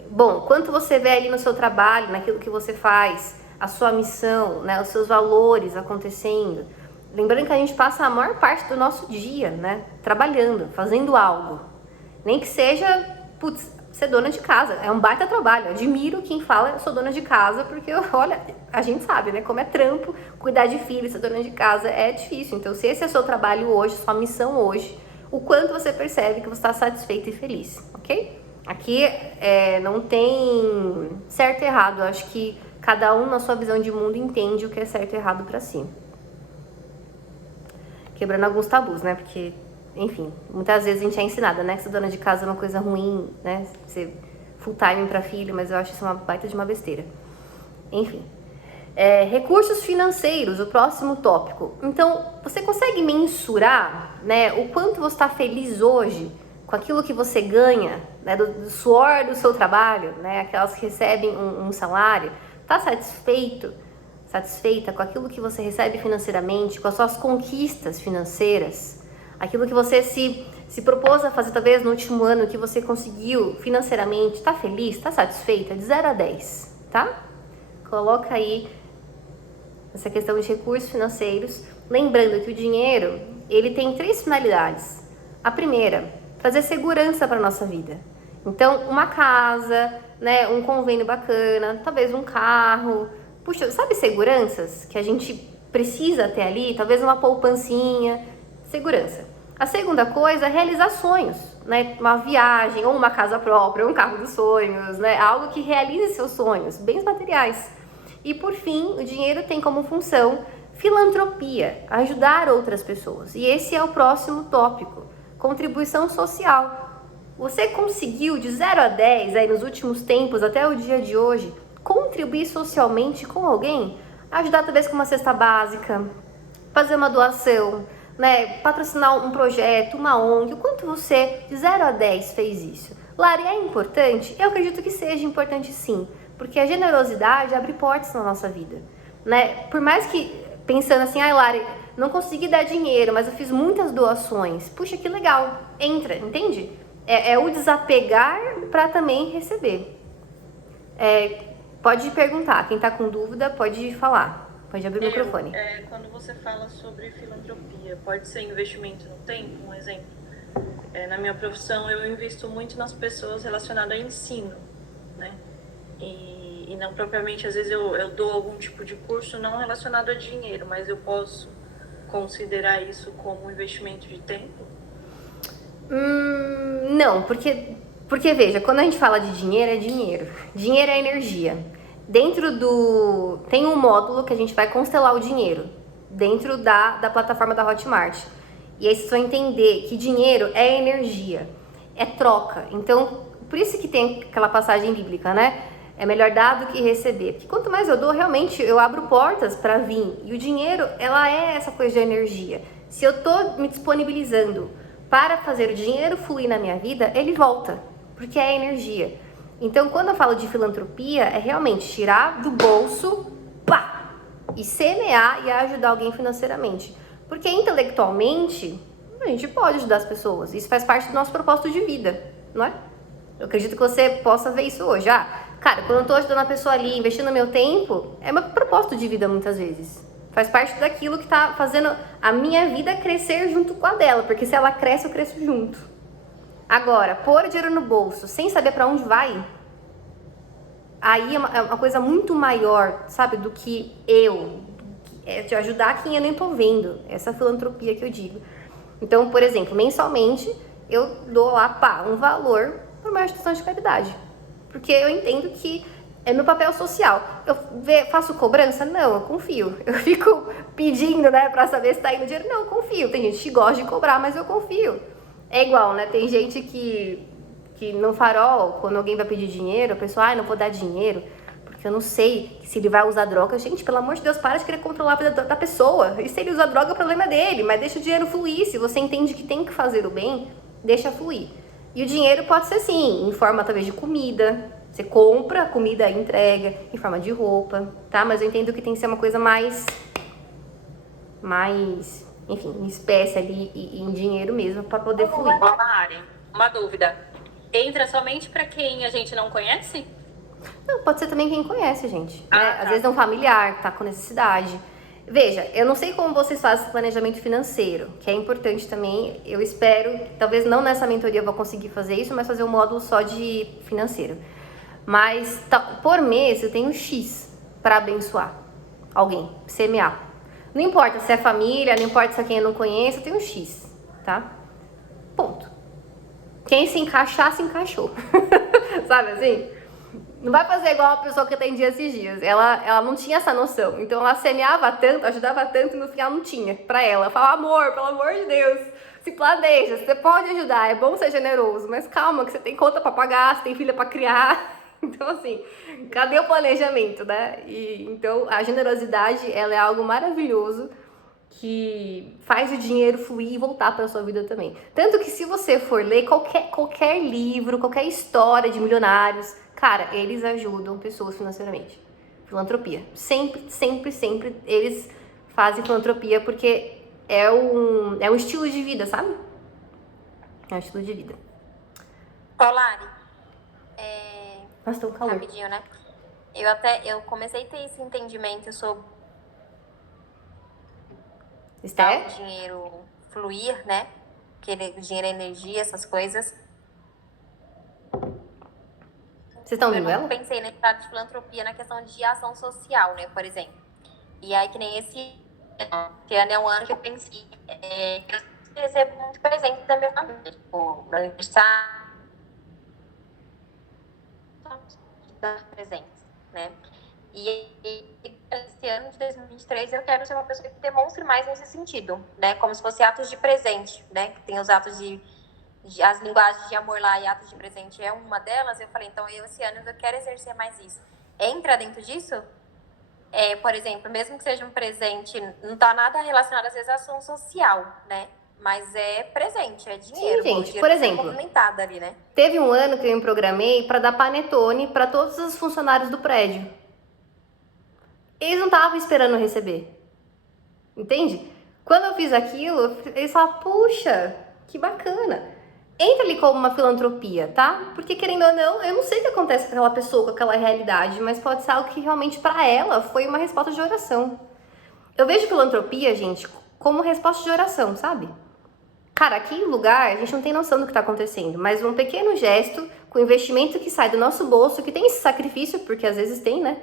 Bom, quanto você vê ali no seu trabalho, naquilo que você faz, a sua missão, né? Os seus valores acontecendo. Lembrando que a gente passa a maior parte do nosso dia, né? Trabalhando, fazendo algo. Nem que seja, ser dona de casa. É um baita trabalho. Eu admiro quem fala, eu sou dona de casa, porque, olha, a gente sabe, né? Como é trampo, cuidar de filho, ser dona de casa é difícil. Então, se esse é o seu trabalho hoje, sua missão hoje, o quanto você percebe que você está satisfeito e feliz, ok? Aqui não tem certo e errado. Eu acho que cada um, na sua visão de mundo, entende o que é certo e errado pra si. Quebrando alguns tabus, né? Porque, enfim, muitas vezes a gente é ensinada, né? Que ser dona de casa é uma coisa ruim, né? Ser full time pra filho, mas eu acho isso uma baita de uma besteira. Enfim. Recursos financeiros, o próximo tópico. Então, você consegue mensurar, né? O quanto você está feliz hoje com aquilo que você ganha, né? Do suor do seu trabalho, né? Aquelas que recebem um salário. Tá satisfeita com aquilo que você recebe financeiramente, com as suas conquistas financeiras, aquilo que você se propôs a fazer talvez no último ano, que você conseguiu financeiramente, tá feliz, tá satisfeita? De 0 a 10, tá? Coloca aí essa questão de recursos financeiros, lembrando que o dinheiro, ele tem 3 finalidades. A primeira, trazer segurança para nossa vida. Então, uma casa, né, um convênio bacana, talvez um carro. Puxa, sabe seguranças que a gente precisa ter ali? Talvez uma poupancinha, segurança. A segunda coisa é realizar sonhos, né? Uma viagem, ou uma casa própria, ou um carro dos sonhos, né? Algo que realize seus sonhos, bens materiais. E por fim, o dinheiro tem como função filantropia, ajudar outras pessoas. E esse é o próximo tópico, contribuição social. Você conseguiu de 0 a 10 aí nos últimos tempos, até o dia de hoje, contribuir socialmente com alguém? Ajudar talvez com uma cesta básica, fazer uma doação, né? Patrocinar um projeto, uma ONG. O quanto você, de 0 a 10, fez isso? Lari, é importante? Eu acredito que seja importante sim, porque a generosidade abre portas na nossa vida, né? Por mais que, pensando assim, Lari, não consegui dar dinheiro, mas eu fiz muitas doações. Puxa, que legal. Entra, entende? É o desapegar para também receber. Pode perguntar, quem tá com dúvida pode falar, pode abrir o microfone. Quando você fala sobre filantropia, pode ser investimento no tempo, um exemplo? Na minha profissão, eu invisto muito nas pessoas relacionadas a ensino, né? E não propriamente, às vezes eu dou algum tipo de curso não relacionado a dinheiro, mas eu posso considerar isso como um investimento de tempo? Não, porque veja, quando a gente fala de dinheiro, é dinheiro. Dinheiro é energia. Tem um módulo que a gente vai constelar o dinheiro dentro da plataforma da Hotmart. E aí vocês vão entender que dinheiro é energia, é troca. Então, por isso que tem aquela passagem bíblica, né? É melhor dar do que receber. Porque quanto mais eu dou, realmente, eu abro portas para vir. E o dinheiro, ela é essa coisa de energia. Se eu tô me disponibilizando para fazer o dinheiro fluir na minha vida, ele volta. Porque é energia. Então, quando eu falo de filantropia, é realmente tirar do bolso, pá, e semear e ajudar alguém financeiramente. Porque intelectualmente, a gente pode ajudar as pessoas. Isso faz parte do nosso propósito de vida, não é? Eu acredito que você possa ver isso hoje. Cara, quando eu tô ajudando a pessoa ali, investindo meu tempo, é meu propósito de vida muitas vezes. Faz parte daquilo que tá fazendo a minha vida crescer junto com a dela. Porque se ela cresce, eu cresço junto. Agora, pôr dinheiro no bolso sem saber pra onde vai, aí é uma coisa muito maior, sabe, do que é de ajudar quem eu nem tô vendo. Essa filantropia que eu digo. Então, por exemplo, mensalmente, eu dou lá, um valor para uma instituição de caridade. Porque eu entendo que é meu papel social. Eu faço cobrança? Não, eu confio. Eu fico pedindo, né, pra saber se tá indo dinheiro? Não, eu confio. Tem gente que gosta de cobrar, mas eu confio. É igual, né? Tem gente que no farol, quando alguém vai pedir dinheiro, a pessoa, não vou dar dinheiro, porque eu não sei se ele vai usar droga. Gente, pelo amor de Deus, para de querer controlar a vida da pessoa. E se ele usar droga, o problema é dele, mas deixa o dinheiro fluir. Se você entende que tem que fazer o bem, deixa fluir. E o dinheiro pode ser assim, em forma talvez de comida. Você compra a comida e entrega, em forma de roupa, tá? Mas eu entendo que tem que ser uma coisa mais, enfim, em espécie ali e em dinheiro mesmo, para poder fluir. Mari, uma dúvida. Entra somente para quem a gente não conhece? Não, pode ser também quem conhece, gente. Né? Tá. Às vezes é um familiar, tá com necessidade. Veja, eu não sei como vocês fazem esse planejamento financeiro, que é importante também. Eu espero, talvez não nessa mentoria eu vou conseguir fazer isso, mas fazer um módulo só de financeiro. Mas por mês eu tenho X para abençoar alguém, semear. Não importa se é família, não importa se é quem eu não conheço, eu tenho X, tá? Ponto. Quem se encaixar, se encaixou. Sabe assim? Não vai fazer igual a pessoa que atendia esses dias. Ela não tinha essa noção. Então ela semeava tanto, ajudava tanto e no final não tinha pra ela. Ela fala, amor, pelo amor de Deus, se planeja, você pode ajudar, é bom ser generoso, mas calma que você tem conta pra pagar, você tem filha pra criar. Então assim, cadê o planejamento, né? Então a generosidade, ela é algo maravilhoso que faz o dinheiro fluir e voltar para a sua vida também. Tanto que se você for ler qualquer livro, qualquer história de milionários, cara, eles ajudam pessoas financeiramente. Filantropia. Sempre, sempre, sempre eles fazem filantropia porque é um estilo de vida, sabe? É um estilo de vida. Ô, Lari, Nossa, tá um calor. rapidinho, né? Eu comecei a ter esse entendimento sobre Esté? o dinheiro fluir, né? Que o dinheiro é energia, essas coisas. Vocês estão ouvindo Eu ela? pensei nesse lado de filantropia na questão de ação social, né? Por exemplo. E aí, que nem esse ano é um ano que eu pensei, eu recebo muito presente da minha família, tipo, meu aniversário, presentes, né? E esse ano de 2023 eu quero ser uma pessoa que demonstre mais nesse sentido, né? Como se fosse atos de presente, né? Que tem os atos as linguagens de amor lá e atos de presente é uma delas. Eu falei, então esse ano eu quero exercer mais isso. Entra dentro disso? Por exemplo, mesmo que seja um presente, não tá nada relacionado às vezes à ação social, né? Mas é presente, é dinheiro. Sim, gente, dinheiro por tá sendo exemplo, movimentado ali, né? teve um ano que eu me programei para dar panetone para todos os funcionários do prédio. Eles não estavam esperando receber. Entende? Quando eu fiz aquilo, eles falaram, puxa, que bacana. Entra ali como uma filantropia, tá? Porque querendo ou não, eu não sei o que acontece com aquela pessoa, com aquela realidade, mas pode ser algo que realmente para ela foi uma resposta de oração. Eu vejo filantropia, gente, como resposta de oração, sabe? Cara, aqui no lugar, a gente não tem noção do que tá acontecendo, mas um pequeno gesto, com investimento que sai do nosso bolso, que tem esse sacrifício, porque às vezes tem, né?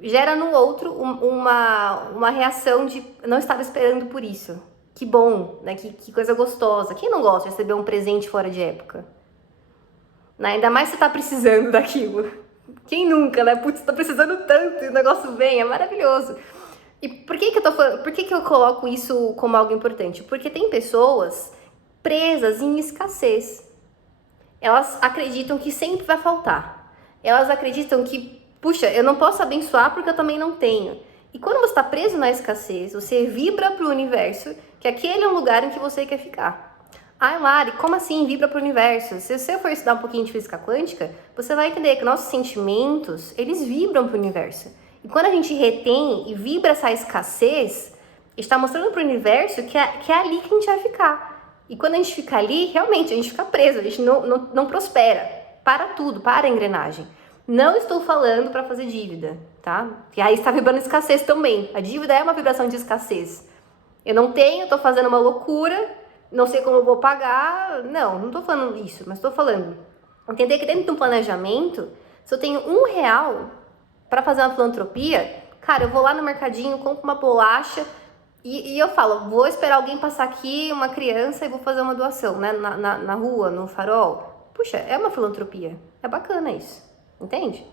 Gera no outro uma reação de não estava esperando por isso. Que bom, né? Que coisa gostosa. Quem não gosta de receber um presente fora de época? Né? Ainda mais se você tá precisando daquilo. Quem nunca, né? Putz, tô precisando tanto e o negócio vem, é maravilhoso. E por que que eu tô falando, por que que eu coloco isso como algo importante? Porque tem pessoas presas em escassez. Elas acreditam que sempre vai faltar. Elas acreditam que, puxa, eu não posso abençoar porque eu também não tenho. E quando você está preso na escassez, você vibra para o universo que aquele é um lugar em que você quer ficar. Ai, Lari, como assim vibra para o universo? Se você for estudar um pouquinho de física quântica, você vai entender que nossos sentimentos, eles vibram para o universo. E quando a gente retém e vibra essa escassez, está mostrando para o universo que é ali que a gente vai ficar. E quando a gente fica ali, realmente, a gente fica preso, a gente não prospera. Para tudo, para a engrenagem. Não estou falando para fazer dívida, tá? E aí está vibrando escassez também. A dívida é uma vibração de escassez. Eu não tenho, estou fazendo uma loucura, não sei como eu vou pagar. Não estou falando isso, mas estou falando. Entender que dentro de um planejamento, se eu tenho R$1 para fazer uma filantropia, cara, eu vou lá no mercadinho, compro uma bolacha e eu falo, vou esperar alguém passar aqui, uma criança, e vou fazer uma doação, né? Na rua, no farol. Puxa, é uma filantropia. É bacana isso. Entende?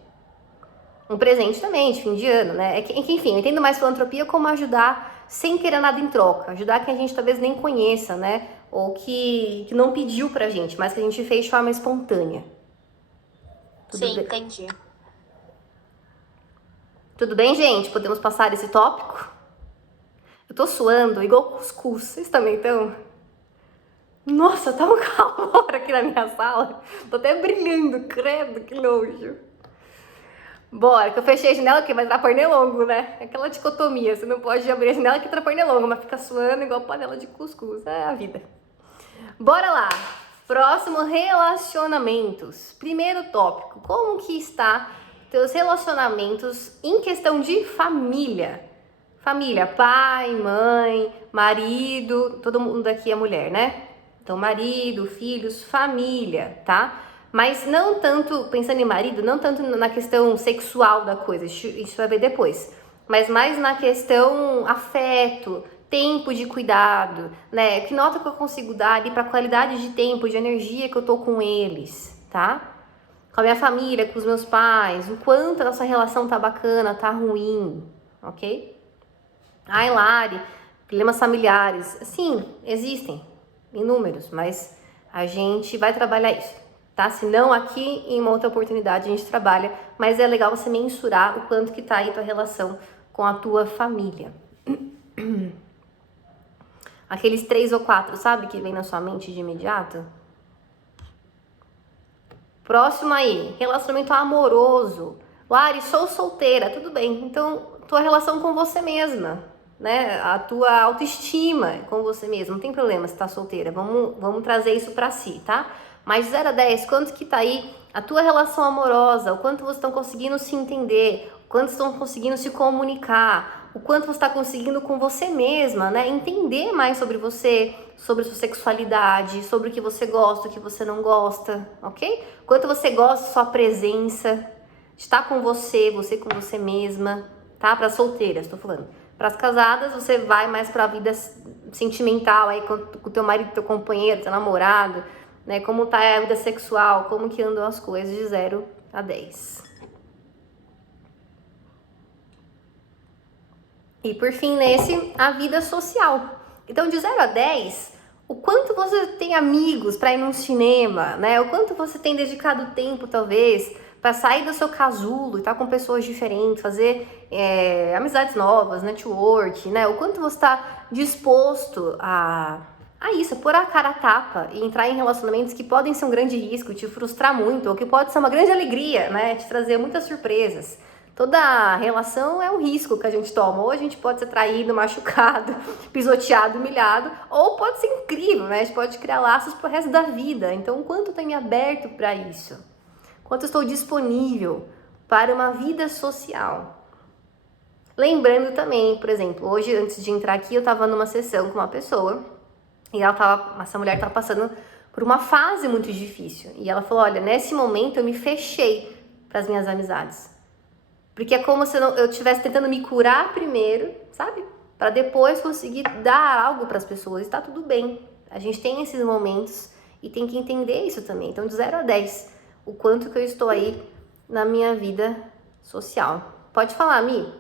Um presente também, de fim de ano, né? Enfim, eu entendo mais filantropia como ajudar sem querer nada em troca. Ajudar quem a gente talvez nem conheça, né? Ou que não pediu pra gente, mas que a gente fez de forma espontânea. Sim, entendi. Tudo bem, gente? Podemos passar esse tópico? Eu tô suando igual cuscuz. Vocês também estão? Nossa, tá um calor aqui na minha sala. Tô até brilhando, credo, que nojo. Bora, que eu fechei a janela aqui, vai entrar pernilongo, né? Aquela dicotomia, você não pode abrir a janela que entra pernilongo, mas fica suando igual panela de cuscuz. É a vida. Bora lá. Próximo, relacionamentos. Primeiro tópico, como que está teus relacionamentos em questão de família? Família, pai, mãe, marido, todo mundo aqui é mulher, né? Então, marido, filhos, família, tá? Mas não tanto, pensando em marido, não tanto na questão sexual da coisa, isso vai ver depois. Mas mais na questão afeto, tempo de cuidado, né? Que nota que eu consigo dar ali pra qualidade de tempo, de energia que eu tô com eles, tá? Com a minha família, com os meus pais, o quanto a nossa relação tá bacana, tá ruim, ok? Ai, Lari, problemas familiares. Sim, existem, inúmeros, mas a gente vai trabalhar isso, tá? Se não, aqui em uma outra oportunidade a gente trabalha, mas é legal você mensurar o quanto que tá aí tua relação com a tua família. Aqueles 3 ou 4, sabe, que vem na sua mente de imediato? Próximo aí, relacionamento amoroso. Lari, sou solteira, tudo bem. Então, tua relação com você mesma, né? A tua autoestima com você mesma. Não tem problema se tá solteira. Vamos trazer isso pra si, tá? Mas de 0 a 10, quanto que tá aí a tua relação amorosa? O quanto vocês estão conseguindo se entender? O quanto estão conseguindo se comunicar? O quanto você está conseguindo com você mesma, né? Entender mais sobre você, sobre sua sexualidade, sobre o que você gosta, o que você não gosta, ok? Quanto você gosta da sua presença, estar com você com você mesma, tá? Para solteiras, tô falando. Para as casadas, você vai mais para a vida sentimental aí com o teu marido, teu companheiro, teu namorado, né? Como tá a vida sexual, como que andam as coisas de 0 a 10. E por fim, nesse, a vida social. Então, de 0 a 10, o quanto você tem amigos para ir num cinema, né? O quanto você tem dedicado tempo, talvez, para sair do seu casulo e estar com pessoas diferentes, fazer amizades novas, network, né? O quanto você está disposto a isso, pôr a cara a tapa e entrar em relacionamentos que podem ser um grande risco, te frustrar muito, ou que pode ser uma grande alegria, né? Te trazer muitas surpresas. Toda relação é um risco que a gente toma. Ou a gente pode ser traído, machucado, pisoteado, humilhado, ou pode ser incrível, né? A gente pode criar laços pro resto da vida. Então, quanto eu tenho me aberto para isso? Quanto eu estou disponível para uma vida social? Lembrando também, por exemplo, hoje, antes de entrar aqui, eu estava numa sessão com uma pessoa e essa mulher estava passando por uma fase muito difícil. E ela falou, olha, nesse momento eu me fechei para as minhas amizades. Porque é como se eu estivesse tentando me curar primeiro, sabe? Para depois conseguir dar algo para as pessoas. E tá tudo bem. A gente tem esses momentos e tem que entender isso também. Então, de 0 a 10, o quanto que eu estou aí na minha vida social. Pode falar, Mi.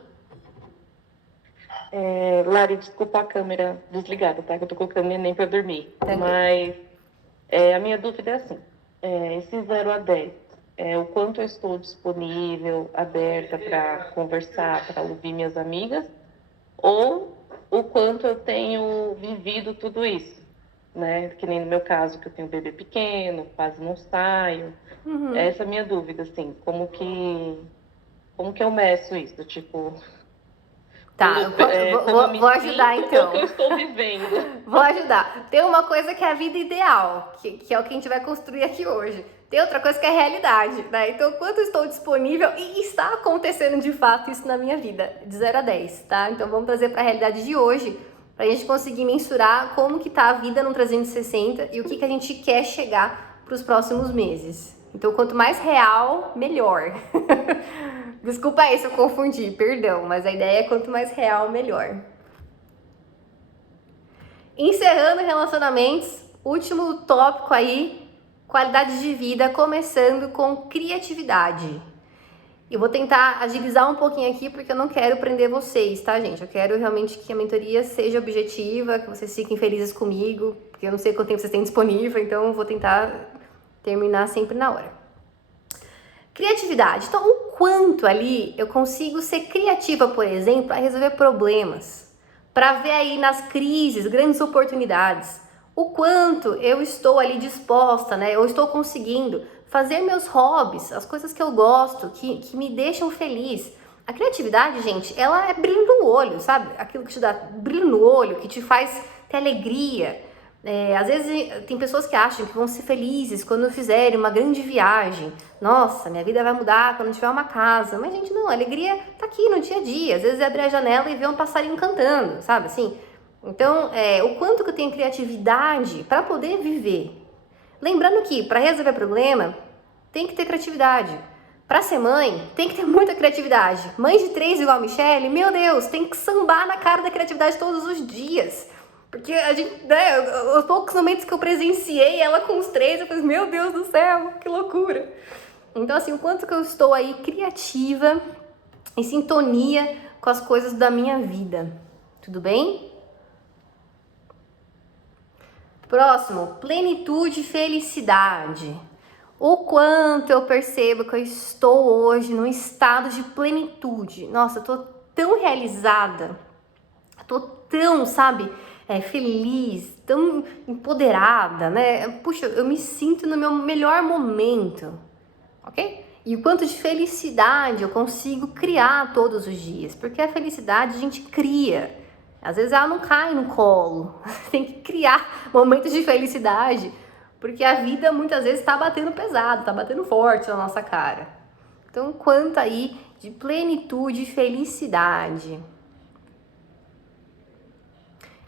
Lari, desculpa a câmera desligada, tá? Que eu tô colocando neném pra dormir. Tranquilo. Mas a minha dúvida é assim, esse 0 a 10, o quanto eu estou disponível, aberta para conversar, para ouvir minhas amigas, ou o quanto eu tenho vivido tudo isso, né? Que nem no meu caso, que eu tenho um bebê pequeno, quase não saio. Essa é a minha dúvida, assim, como que eu meço isso? Tipo, Tá, vou ajudar então. O que eu estou vivendo. Vou ajudar. Tem uma coisa que é a vida ideal, que é o que a gente vai construir aqui hoje. Tem outra coisa que é a realidade, né? Então, quanto eu estou disponível e está acontecendo de fato isso na minha vida, de 0 a 10, tá? Então, vamos trazer para a realidade de hoje, para a gente conseguir mensurar como que tá a vida no 360 e o que a gente quer chegar para os próximos meses. Então, quanto mais real, melhor. Desculpa aí se eu confundi, perdão, mas a ideia é quanto mais real, melhor. Encerrando relacionamentos, último tópico aí, qualidade de vida, começando com criatividade. Eu vou tentar agilizar um pouquinho aqui, porque eu não quero prender vocês, tá, gente? Eu quero realmente que a mentoria seja objetiva, que vocês fiquem felizes comigo, porque eu não sei quanto tempo vocês têm disponível, então eu vou tentar terminar sempre na hora. Criatividade. Então, o quanto ali eu consigo ser criativa, por exemplo, para resolver problemas, para ver aí nas crises grandes oportunidades, o quanto eu estou ali disposta, né? Eu estou conseguindo fazer meus hobbies, as coisas que eu gosto, que me deixam feliz. A criatividade, gente, ela é brilho no olho, sabe? Aquilo que te dá brilho no olho, que te faz ter alegria. Às vezes tem pessoas que acham que vão ser felizes quando fizerem uma grande viagem. Nossa, minha vida vai mudar quando tiver uma casa. Mas, gente, não, a alegria tá aqui no dia a dia. Às vezes é abrir a janela e ver um passarinho cantando, sabe assim? Então, o quanto que eu tenho criatividade para poder viver. Lembrando que para resolver problema, tem que ter criatividade. Para ser mãe, tem que ter muita criatividade. Mãe de 3 igual a Michelle, meu Deus, tem que sambar na cara da criatividade todos os dias. Porque a gente, né, os poucos momentos que eu presenciei ela com os 3, eu falei, meu Deus do céu, que loucura. Então, assim, o quanto que eu estou aí criativa, em sintonia com as coisas da minha vida. Tudo bem? Próximo, plenitude e felicidade. O quanto eu percebo que eu estou hoje num estado de plenitude. Nossa, eu tô tão realizada, tô tão, sabe, feliz, tão empoderada, né? Puxa, eu me sinto no meu melhor momento, ok? E o quanto de felicidade eu consigo criar todos os dias, porque a felicidade a gente cria. Às vezes ela não cai no colo, tem que criar momentos de felicidade, porque a vida muitas vezes está batendo pesado, está batendo forte na nossa cara. Então, quanto aí de plenitude e felicidade.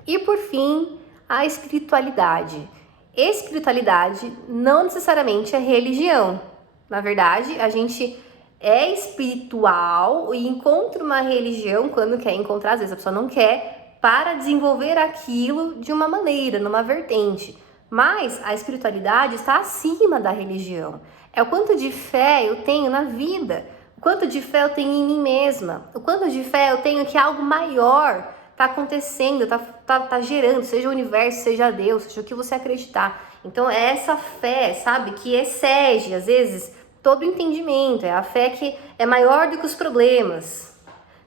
E por fim, a espiritualidade. Espiritualidade não necessariamente é religião. Na verdade, a gente é espiritual e encontra uma religião quando quer encontrar, às vezes a pessoa não quer, para desenvolver aquilo de uma maneira, numa vertente. Mas a espiritualidade está acima da religião. É o quanto de fé eu tenho na vida, o quanto de fé eu tenho em mim mesma, o quanto de fé eu tenho que algo maior tá acontecendo, tá gerando, seja o universo, seja Deus, seja o que você acreditar. Então é essa fé, sabe, que excede, às vezes, todo o entendimento. É a fé que é maior do que os problemas.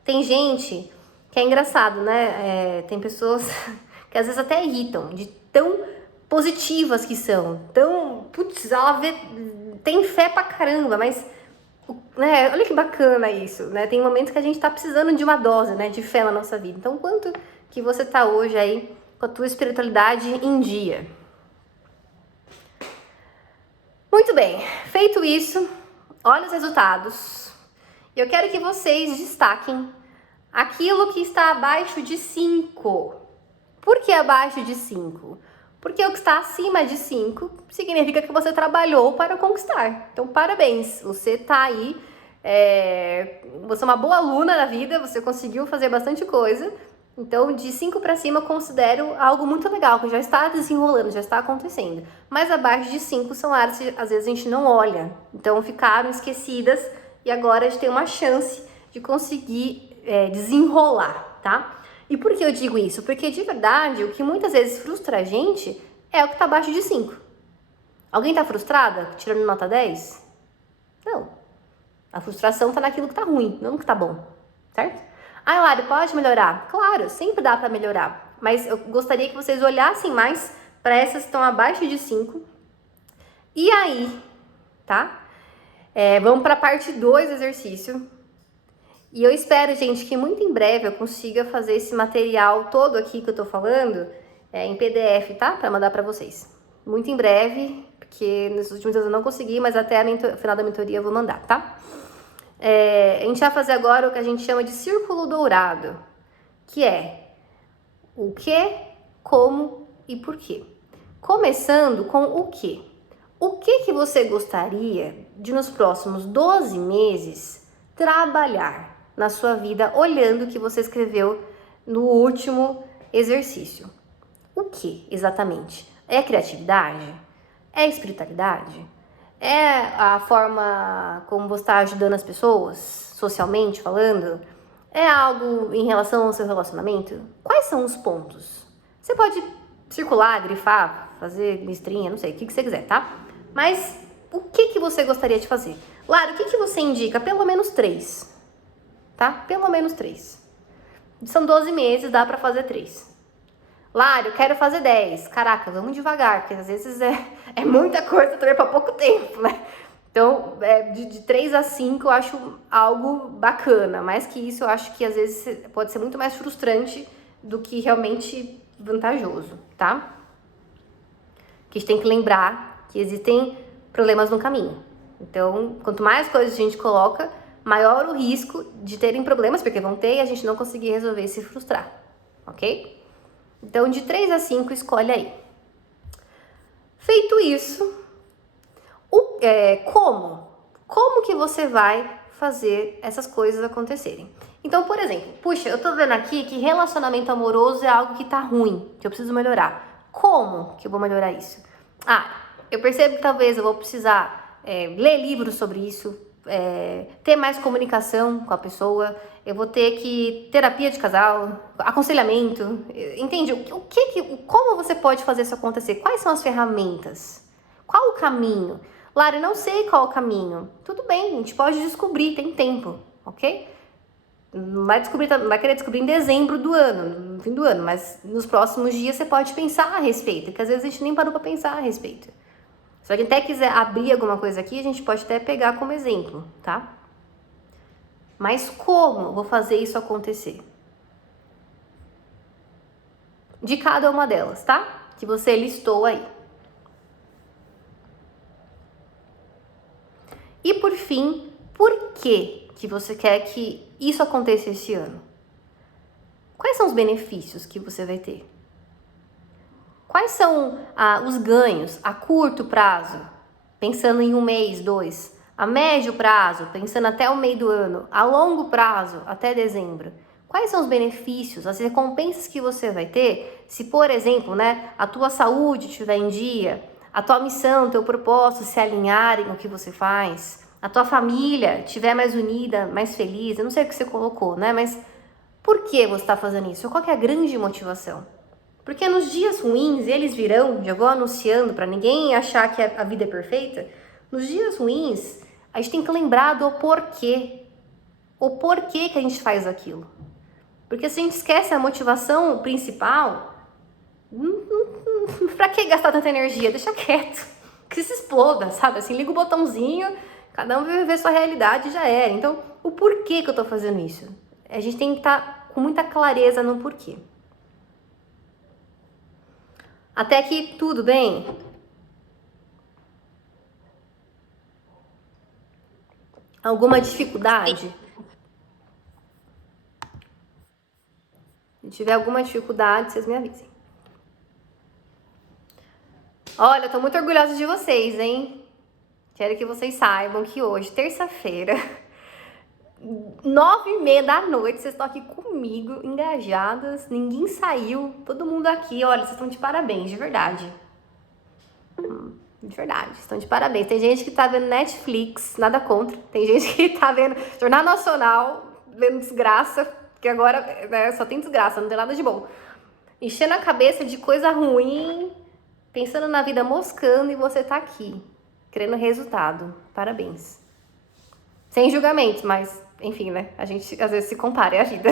Tem gente que é engraçado, né? Tem pessoas que às vezes até irritam, de tão positivas que são. Tão, putz, ela tem fé pra caramba, mas... né, olha que bacana isso, né? Tem momentos que a gente tá precisando de uma dose, né, de fé na nossa vida. Então, quanto que você tá hoje aí com a tua espiritualidade em dia? Muito bem, feito isso, olha os resultados. Eu quero que vocês destaquem aquilo que está abaixo de 5. Por que abaixo de 5? Porque o que está acima de 5 significa que você trabalhou para conquistar. Então, parabéns, você está aí, você é uma boa aluna na vida, você conseguiu fazer bastante coisa. Então, de 5 para cima, eu considero algo muito legal, que já está desenrolando, já está acontecendo. Mas abaixo de 5 são áreas que às vezes a gente não olha. Então, ficaram esquecidas e agora a gente tem uma chance de conseguir desenrolar, tá? E por que eu digo isso? Porque, de verdade, o que muitas vezes frustra a gente é o que tá abaixo de 5. Alguém tá frustrada tirando nota 10? Não. A frustração tá naquilo que tá ruim, não no que tá bom, certo? Ah, Lari, pode melhorar? Claro, sempre dá pra melhorar. Mas eu gostaria que vocês olhassem mais para essas que estão abaixo de 5. E aí, tá? Vamos para a parte 2 do exercício. E eu espero, gente, que muito em breve eu consiga fazer esse material todo aqui que eu tô falando em PDF, tá? Para mandar para vocês. Muito em breve, porque nos últimos dias eu não consegui, mas até o final da mentoria eu vou mandar, tá? A gente vai fazer agora o que a gente chama de círculo dourado, que é o que, como e por quê. Começando com o quê? O que você gostaria de nos próximos 12 meses trabalhar na sua vida olhando o que você escreveu no último exercício? O que exatamente? É criatividade? É espiritualidade? É a forma como você está ajudando as pessoas, socialmente falando? É algo em relação ao seu relacionamento? Quais são os pontos? Você pode circular, grifar, fazer listrinha, não sei, o que você quiser, tá? Mas o que você gostaria de fazer? Lara, o que você indica? Pelo menos 3, tá? Pelo menos 3. São 12 meses, dá pra fazer 3. Lara, eu quero fazer 10. Caraca, vamos devagar, porque às vezes é muita coisa também pra pouco tempo, né? Então, de 3 a 5 eu acho algo bacana. Mais que isso, eu acho que às vezes pode ser muito mais frustrante do que realmente vantajoso, tá? Que a gente tem que lembrar que existem problemas no caminho. Então, quanto mais coisas a gente coloca, maior o risco de terem problemas, porque vão ter e a gente não conseguir resolver e se frustrar, ok? Então, de 3 a 5, escolhe aí. Feito isso, como que você vai fazer essas coisas acontecerem? Então, por exemplo, puxa, eu tô vendo aqui que relacionamento amoroso é algo que tá ruim, que eu preciso melhorar. Como que eu vou melhorar isso? Eu percebo que talvez eu vou precisar ler livros sobre isso, ter mais comunicação com a pessoa, eu vou ter que terapia de casal, aconselhamento, entende? Como você pode fazer isso acontecer? Quais são as ferramentas? Qual o caminho? Lara, não sei qual o caminho. Tudo bem, a gente pode descobrir, tem tempo, ok? Não vai querer descobrir em dezembro do ano, no fim do ano, mas nos próximos dias você pode pensar a respeito, porque às vezes a gente nem parou para pensar a respeito. Se alguém até quiser abrir alguma coisa aqui, a gente pode até pegar como exemplo, tá? Mas como eu vou fazer isso acontecer? De cada uma delas, tá? Que você listou aí. E por fim, por que você quer que isso aconteça esse ano? Quais são os benefícios que você vai ter? Quais são os ganhos a curto prazo, pensando em 1 mês, 2? A médio prazo, pensando até o meio do ano. A longo prazo, até dezembro. Quais são os benefícios, as recompensas que você vai ter se, por exemplo, né, a tua saúde estiver em dia, a tua missão, o teu propósito se alinharem no que você faz, a tua família estiver mais unida, mais feliz, eu não sei o que você colocou, né, mas por que você está fazendo isso? Qual que é a grande motivação? Porque nos dias ruins, eles virão, já vou anunciando para ninguém achar que a vida é perfeita, nos dias ruins, a gente tem que lembrar do porquê. O porquê que a gente faz aquilo. Porque se a gente esquece a motivação principal, pra que gastar tanta energia? Deixa quieto. Que se exploda, sabe? Assim, liga o botãozinho, cada um vai viver sua realidade e já era. Então, o porquê que eu tô fazendo isso? A gente tem que estar com muita clareza no porquê. Até aqui, tudo bem? Alguma dificuldade? Se tiver alguma dificuldade, vocês me avisem. Olha, eu tô muito orgulhosa de vocês, hein? Quero que vocês saibam que hoje, terça-feira, 9h30 da noite, vocês estão aqui comigo, engajadas, ninguém saiu, todo mundo aqui, olha, vocês estão de parabéns, de verdade. De verdade, estão de parabéns. Tem gente que tá vendo Netflix, nada contra. Tem gente que tá vendo Jornal Nacional, vendo desgraça, Porque agora, né, só tem desgraça, não tem nada de bom. Enchendo a cabeça de coisa ruim, pensando na vida moscando e você tá aqui, querendo resultado. Parabéns. Sem julgamentos, mas, enfim, né? A gente às vezes se compara, é a vida.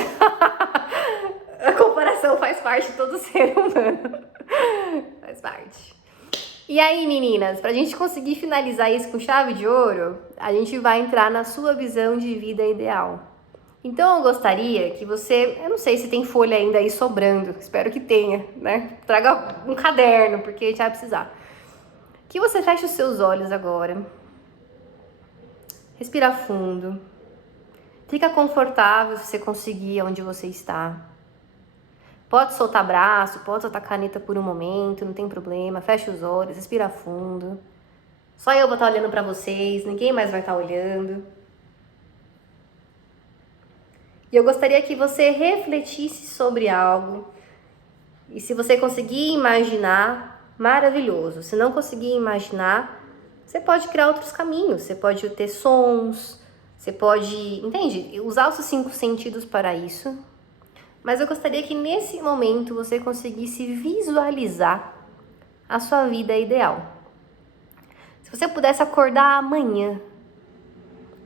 A comparação faz parte de todo ser humano. Faz parte. E aí, meninas, pra gente conseguir finalizar isso com chave de ouro, a gente vai entrar na sua visão de vida ideal. Então, eu gostaria que você, eu não sei se tem folha ainda aí sobrando, espero que tenha, né? Traga um caderno, porque a gente vai precisar. Que você feche os seus olhos agora. Respira fundo. Fica confortável se você conseguir onde você está. Pode soltar braço, pode soltar caneta por um momento, não tem problema. Fecha os olhos, respira fundo. Só eu vou estar olhando pra vocês, ninguém mais vai estar olhando. E eu gostaria que você refletisse sobre algo. E se você conseguir imaginar, maravilhoso. Se não conseguir imaginar, você pode criar outros caminhos. Você pode ter sons, você pode, entende? Usar os seus 5 sentidos para isso. Mas eu gostaria que nesse momento você conseguisse visualizar a sua vida ideal. Se você pudesse acordar amanhã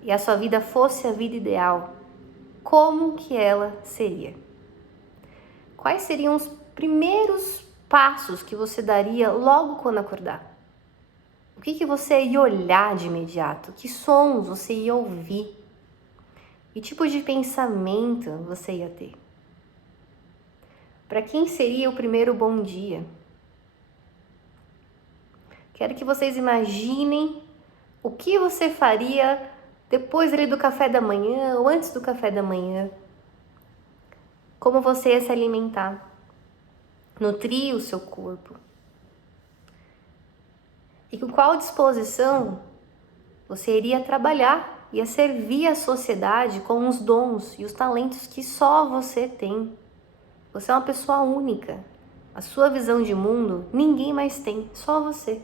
e a sua vida fosse a vida ideal, como que ela seria? Quais seriam os primeiros passos que você daria logo quando acordar? O que você ia olhar de imediato? Que sons você ia ouvir? Que tipo de pensamento você ia ter? Para quem seria o primeiro bom dia? Quero que vocês imaginem o que você faria depois ali do café da manhã ou antes do café da manhã. Como você ia se alimentar, nutrir o seu corpo. E com qual disposição você iria trabalhar, ia servir a sociedade com os dons e os talentos que só você tem. Você é uma pessoa única. A sua visão de mundo ninguém mais tem, só você.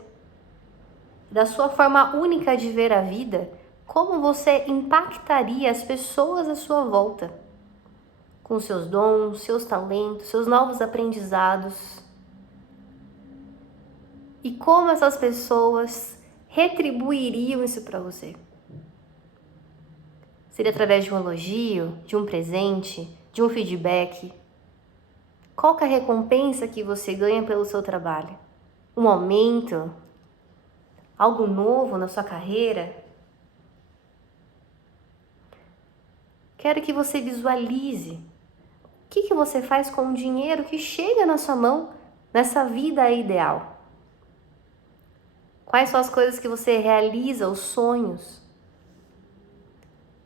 Da sua forma única de ver a vida, como você impactaria as pessoas à sua volta? Com seus dons, seus talentos, seus novos aprendizados. E como essas pessoas retribuiriam isso para você? Seria através de um elogio, de um presente, de um feedback? Qual que é a recompensa que você ganha pelo seu trabalho? Um aumento? Algo novo na sua carreira? Quero que você visualize o que você faz com o dinheiro que chega na sua mão nessa vida ideal. Quais são as coisas que você realiza, os sonhos?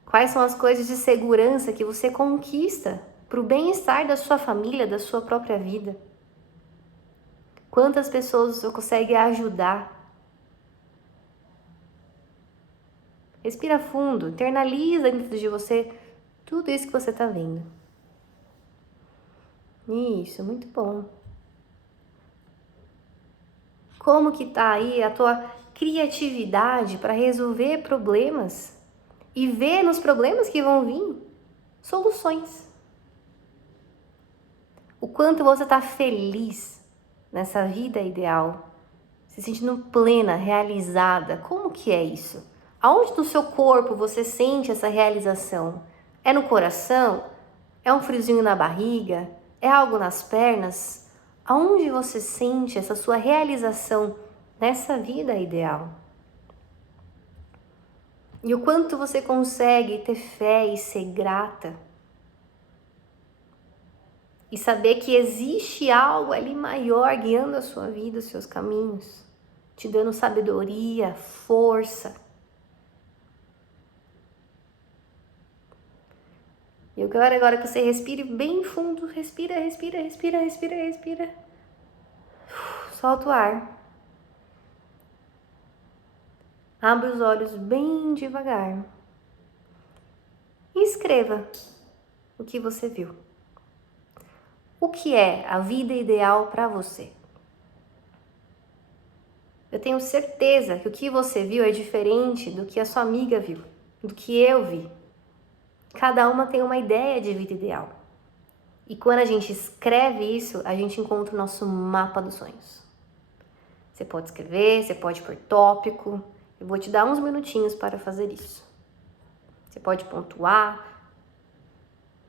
Quais são as coisas de segurança que você conquista para o bem-estar da sua família, da sua própria vida? Quantas pessoas você consegue ajudar? Respira fundo, internaliza dentro de você tudo isso que você está vendo. Isso, muito bom. Como que tá aí a tua criatividade para resolver problemas e ver nos problemas que vão vir soluções? O quanto você está feliz nessa vida ideal, se sentindo plena, realizada. Como que é isso? Aonde no seu corpo você sente essa realização? É no coração? É um friozinho na barriga? É algo nas pernas? Aonde você sente essa sua realização nessa vida ideal? E o quanto você consegue ter fé e ser grata? E saber que existe algo ali maior guiando a sua vida, os seus caminhos, te dando sabedoria, força. E eu quero agora que você respire bem fundo. Respira, respira, respira, respira, respira. Solta o ar. Abre os olhos bem devagar. E escreva o que você viu. O que é a vida ideal para você? Eu tenho certeza que o que você viu é diferente do que a sua amiga viu, do que eu vi. Cada uma tem uma ideia de vida ideal. E quando a gente escreve isso, a gente encontra o nosso mapa dos sonhos. Você pode escrever, você pode pôr tópico. Eu vou te dar uns minutinhos para fazer isso. Você pode pontuar.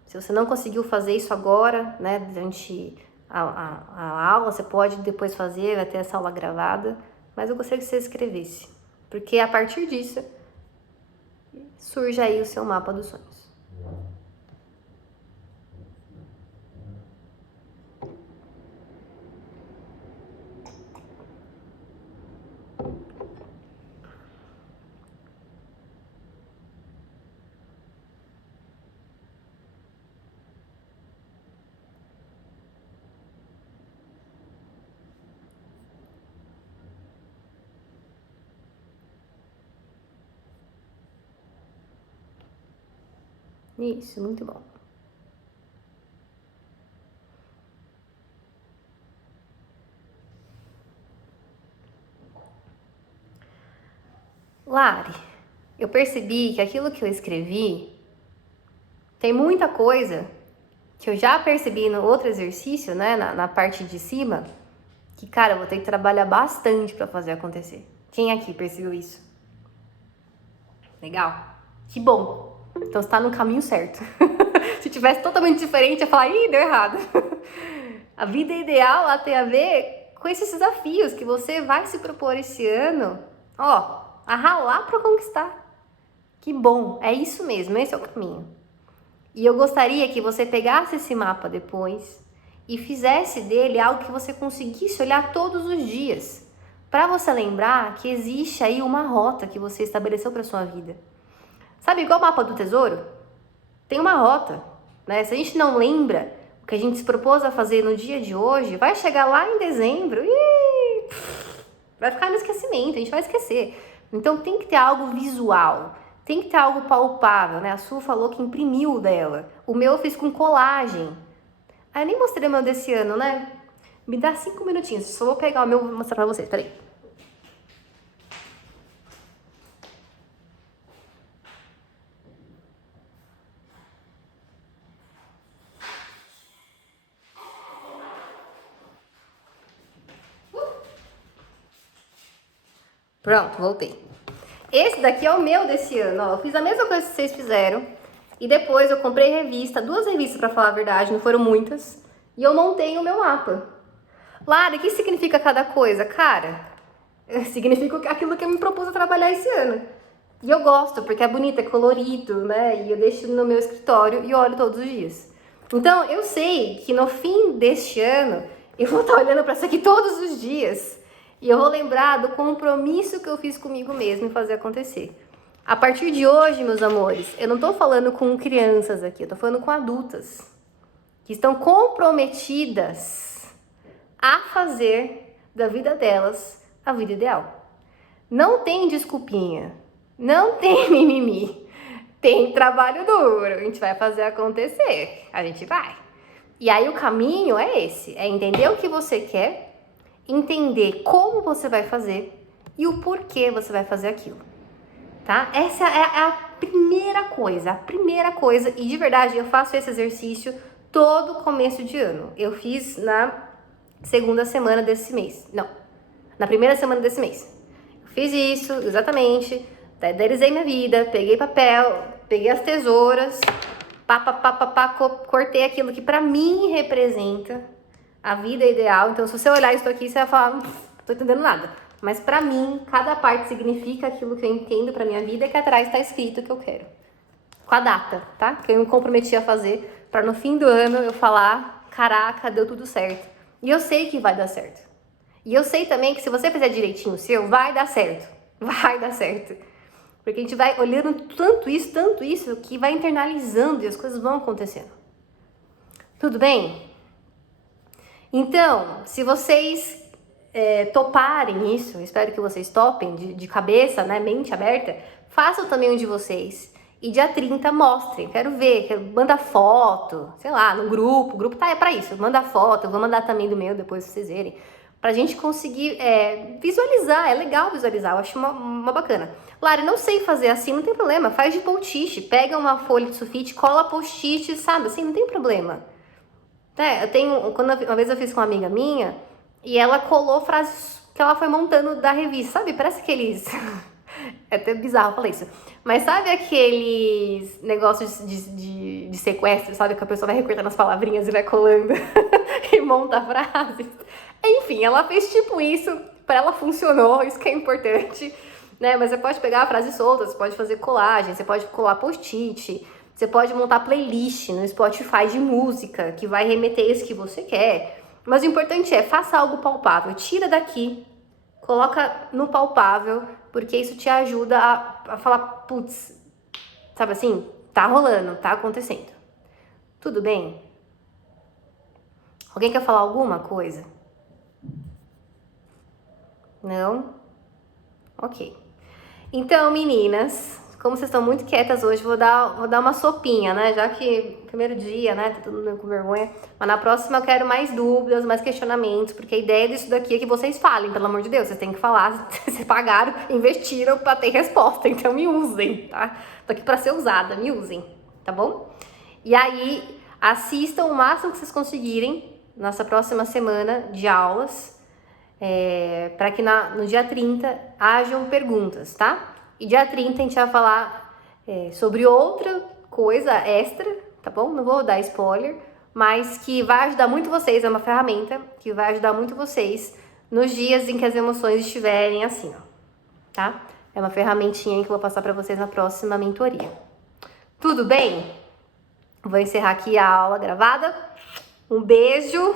Se você não conseguiu fazer isso agora, né, durante a aula, você pode depois fazer, vai ter essa aula gravada. Mas eu gostaria que você escrevesse. Porque a partir disso, surge aí o seu mapa dos sonhos. Isso, muito bom. Lari, eu percebi que aquilo que eu escrevi tem muita coisa que eu já percebi no outro exercício, né, na parte de cima, que, cara, eu vou ter que trabalhar bastante para fazer acontecer. Quem aqui percebeu isso? Legal? Que bom! Então você tá no caminho certo. Se tivesse totalmente diferente, eu ia falar, ih, deu errado. A vida ideal, ela tem a ver com esses desafios que você vai se propor esse ano, ó, a ralar para conquistar. Que bom, é isso mesmo, esse é o caminho. E eu gostaria que você pegasse esse mapa depois e fizesse dele algo que você conseguisse olhar todos os dias, para você lembrar que existe aí uma rota que você estabeleceu para sua vida. Sabe igual o mapa do tesouro? Tem uma rota, né? Se a gente não lembra o que a gente se propôs a fazer no dia de hoje, vai chegar lá em dezembro e vai ficar no esquecimento, a gente vai esquecer. Então tem que ter algo visual, tem que ter algo palpável, né? A Su falou que imprimiu o dela. O meu eu fiz com colagem. Eu nem mostrei o meu desse ano, né? Me dá 5 minutinhos, só vou pegar o meu e vou mostrar pra vocês, peraí. Pronto, voltei. Esse daqui é o meu desse ano, ó. Eu fiz a mesma coisa que vocês fizeram. E depois eu comprei revista, 2 revistas pra falar a verdade, não foram muitas. E eu montei o meu mapa. Lara, o que significa cada coisa? Cara, significa aquilo que eu me propus a trabalhar esse ano. E eu gosto, porque é bonito, é colorido, né? E eu deixo no meu escritório e olho todos os dias. Então, eu sei que no fim deste ano, eu vou estar olhando pra isso aqui todos os dias. E eu vou lembrar do compromisso que eu fiz comigo mesmo em fazer acontecer. A partir de hoje, meus amores, eu não tô falando com crianças aqui, eu tô falando com adultas. Que estão comprometidas a fazer da vida delas a vida ideal. Não tem desculpinha, não tem mimimi, tem trabalho duro, a gente vai fazer acontecer, a gente vai. E aí o caminho é esse, é entender o que você quer, entender como você vai fazer e o porquê você vai fazer aquilo, tá? Essa é a primeira coisa, e de verdade eu faço esse exercício todo começo de ano. Eu fiz na segunda semana desse mês. Não, na primeira semana desse mês. Eu fiz isso, exatamente. Idealizei minha vida, peguei papel, peguei as tesouras, cortei aquilo que pra mim representa a vida ideal. Então, se você olhar isso aqui, você vai falar, não tô entendendo nada. Mas pra mim, cada parte significa aquilo que eu entendo pra minha vida, e que atrás tá escrito o que eu quero. Com a data, tá? Que eu me comprometi a fazer, pra no fim do ano eu falar, caraca, deu tudo certo. E eu sei que vai dar certo. E eu sei também que se você fizer direitinho o seu, vai dar certo. Vai dar certo. Porque a gente vai olhando tanto isso, que vai internalizando e as coisas vão acontecendo. Tudo bem? Então, se vocês toparem isso, espero que vocês topem de cabeça, né, mente aberta, façam também um de vocês. E dia 30 mostrem, quero ver, manda foto, sei lá, no grupo, o grupo tá pra isso, manda foto, eu vou mandar também do meu depois pra vocês verem, pra gente conseguir visualizar, é legal visualizar, eu acho uma bacana. Lara, não sei fazer assim, não tem problema, faz de post-it, pega uma folha de sulfite, cola post-it, sabe, assim, não tem problema. Uma vez eu fiz com uma amiga minha e ela colou frases que ela foi montando da revista, sabe? Parece aqueles... É até bizarro falar isso. Mas sabe aqueles negócios de sequestro, sabe? Que a pessoa vai recortando as palavrinhas e vai colando e monta frases. Enfim, ela fez tipo isso, pra ela funcionou, isso que é importante, né? Mas você pode pegar frases soltas, você pode fazer colagem, você pode colar post-it, você pode montar playlist no Spotify de música, que vai remeter isso que você quer. Mas o importante é, faça algo palpável, tira daqui, coloca no palpável, porque isso te ajuda a falar, putz, sabe assim? Tá rolando, tá acontecendo. Tudo bem? Alguém quer falar alguma coisa? Não? Ok. Então, meninas, como vocês estão muito quietas hoje, vou dar uma sopinha, né? Já que primeiro dia, né? Tá todo mundo com vergonha. Mas na próxima eu quero mais dúvidas, mais questionamentos, porque a ideia disso daqui é que vocês falem, pelo amor de Deus. Vocês têm que falar, vocês pagaram, investiram pra ter resposta, então me usem, tá? Tô aqui pra ser usada, me usem, tá bom? E aí, assistam o máximo que vocês conseguirem nessa próxima semana de aulas, para que no dia 30 hajam perguntas, tá? E dia 30 a gente vai falar sobre outra coisa extra, tá bom? Não vou dar spoiler, mas que vai ajudar muito vocês, é uma ferramenta que vai ajudar muito vocês nos dias em que as emoções estiverem assim, ó, tá? É uma ferramentinha que eu vou passar para vocês na próxima mentoria. Tudo bem? Vou encerrar aqui a aula gravada. Um beijo.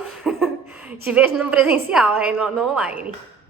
Te vejo no presencial, no online.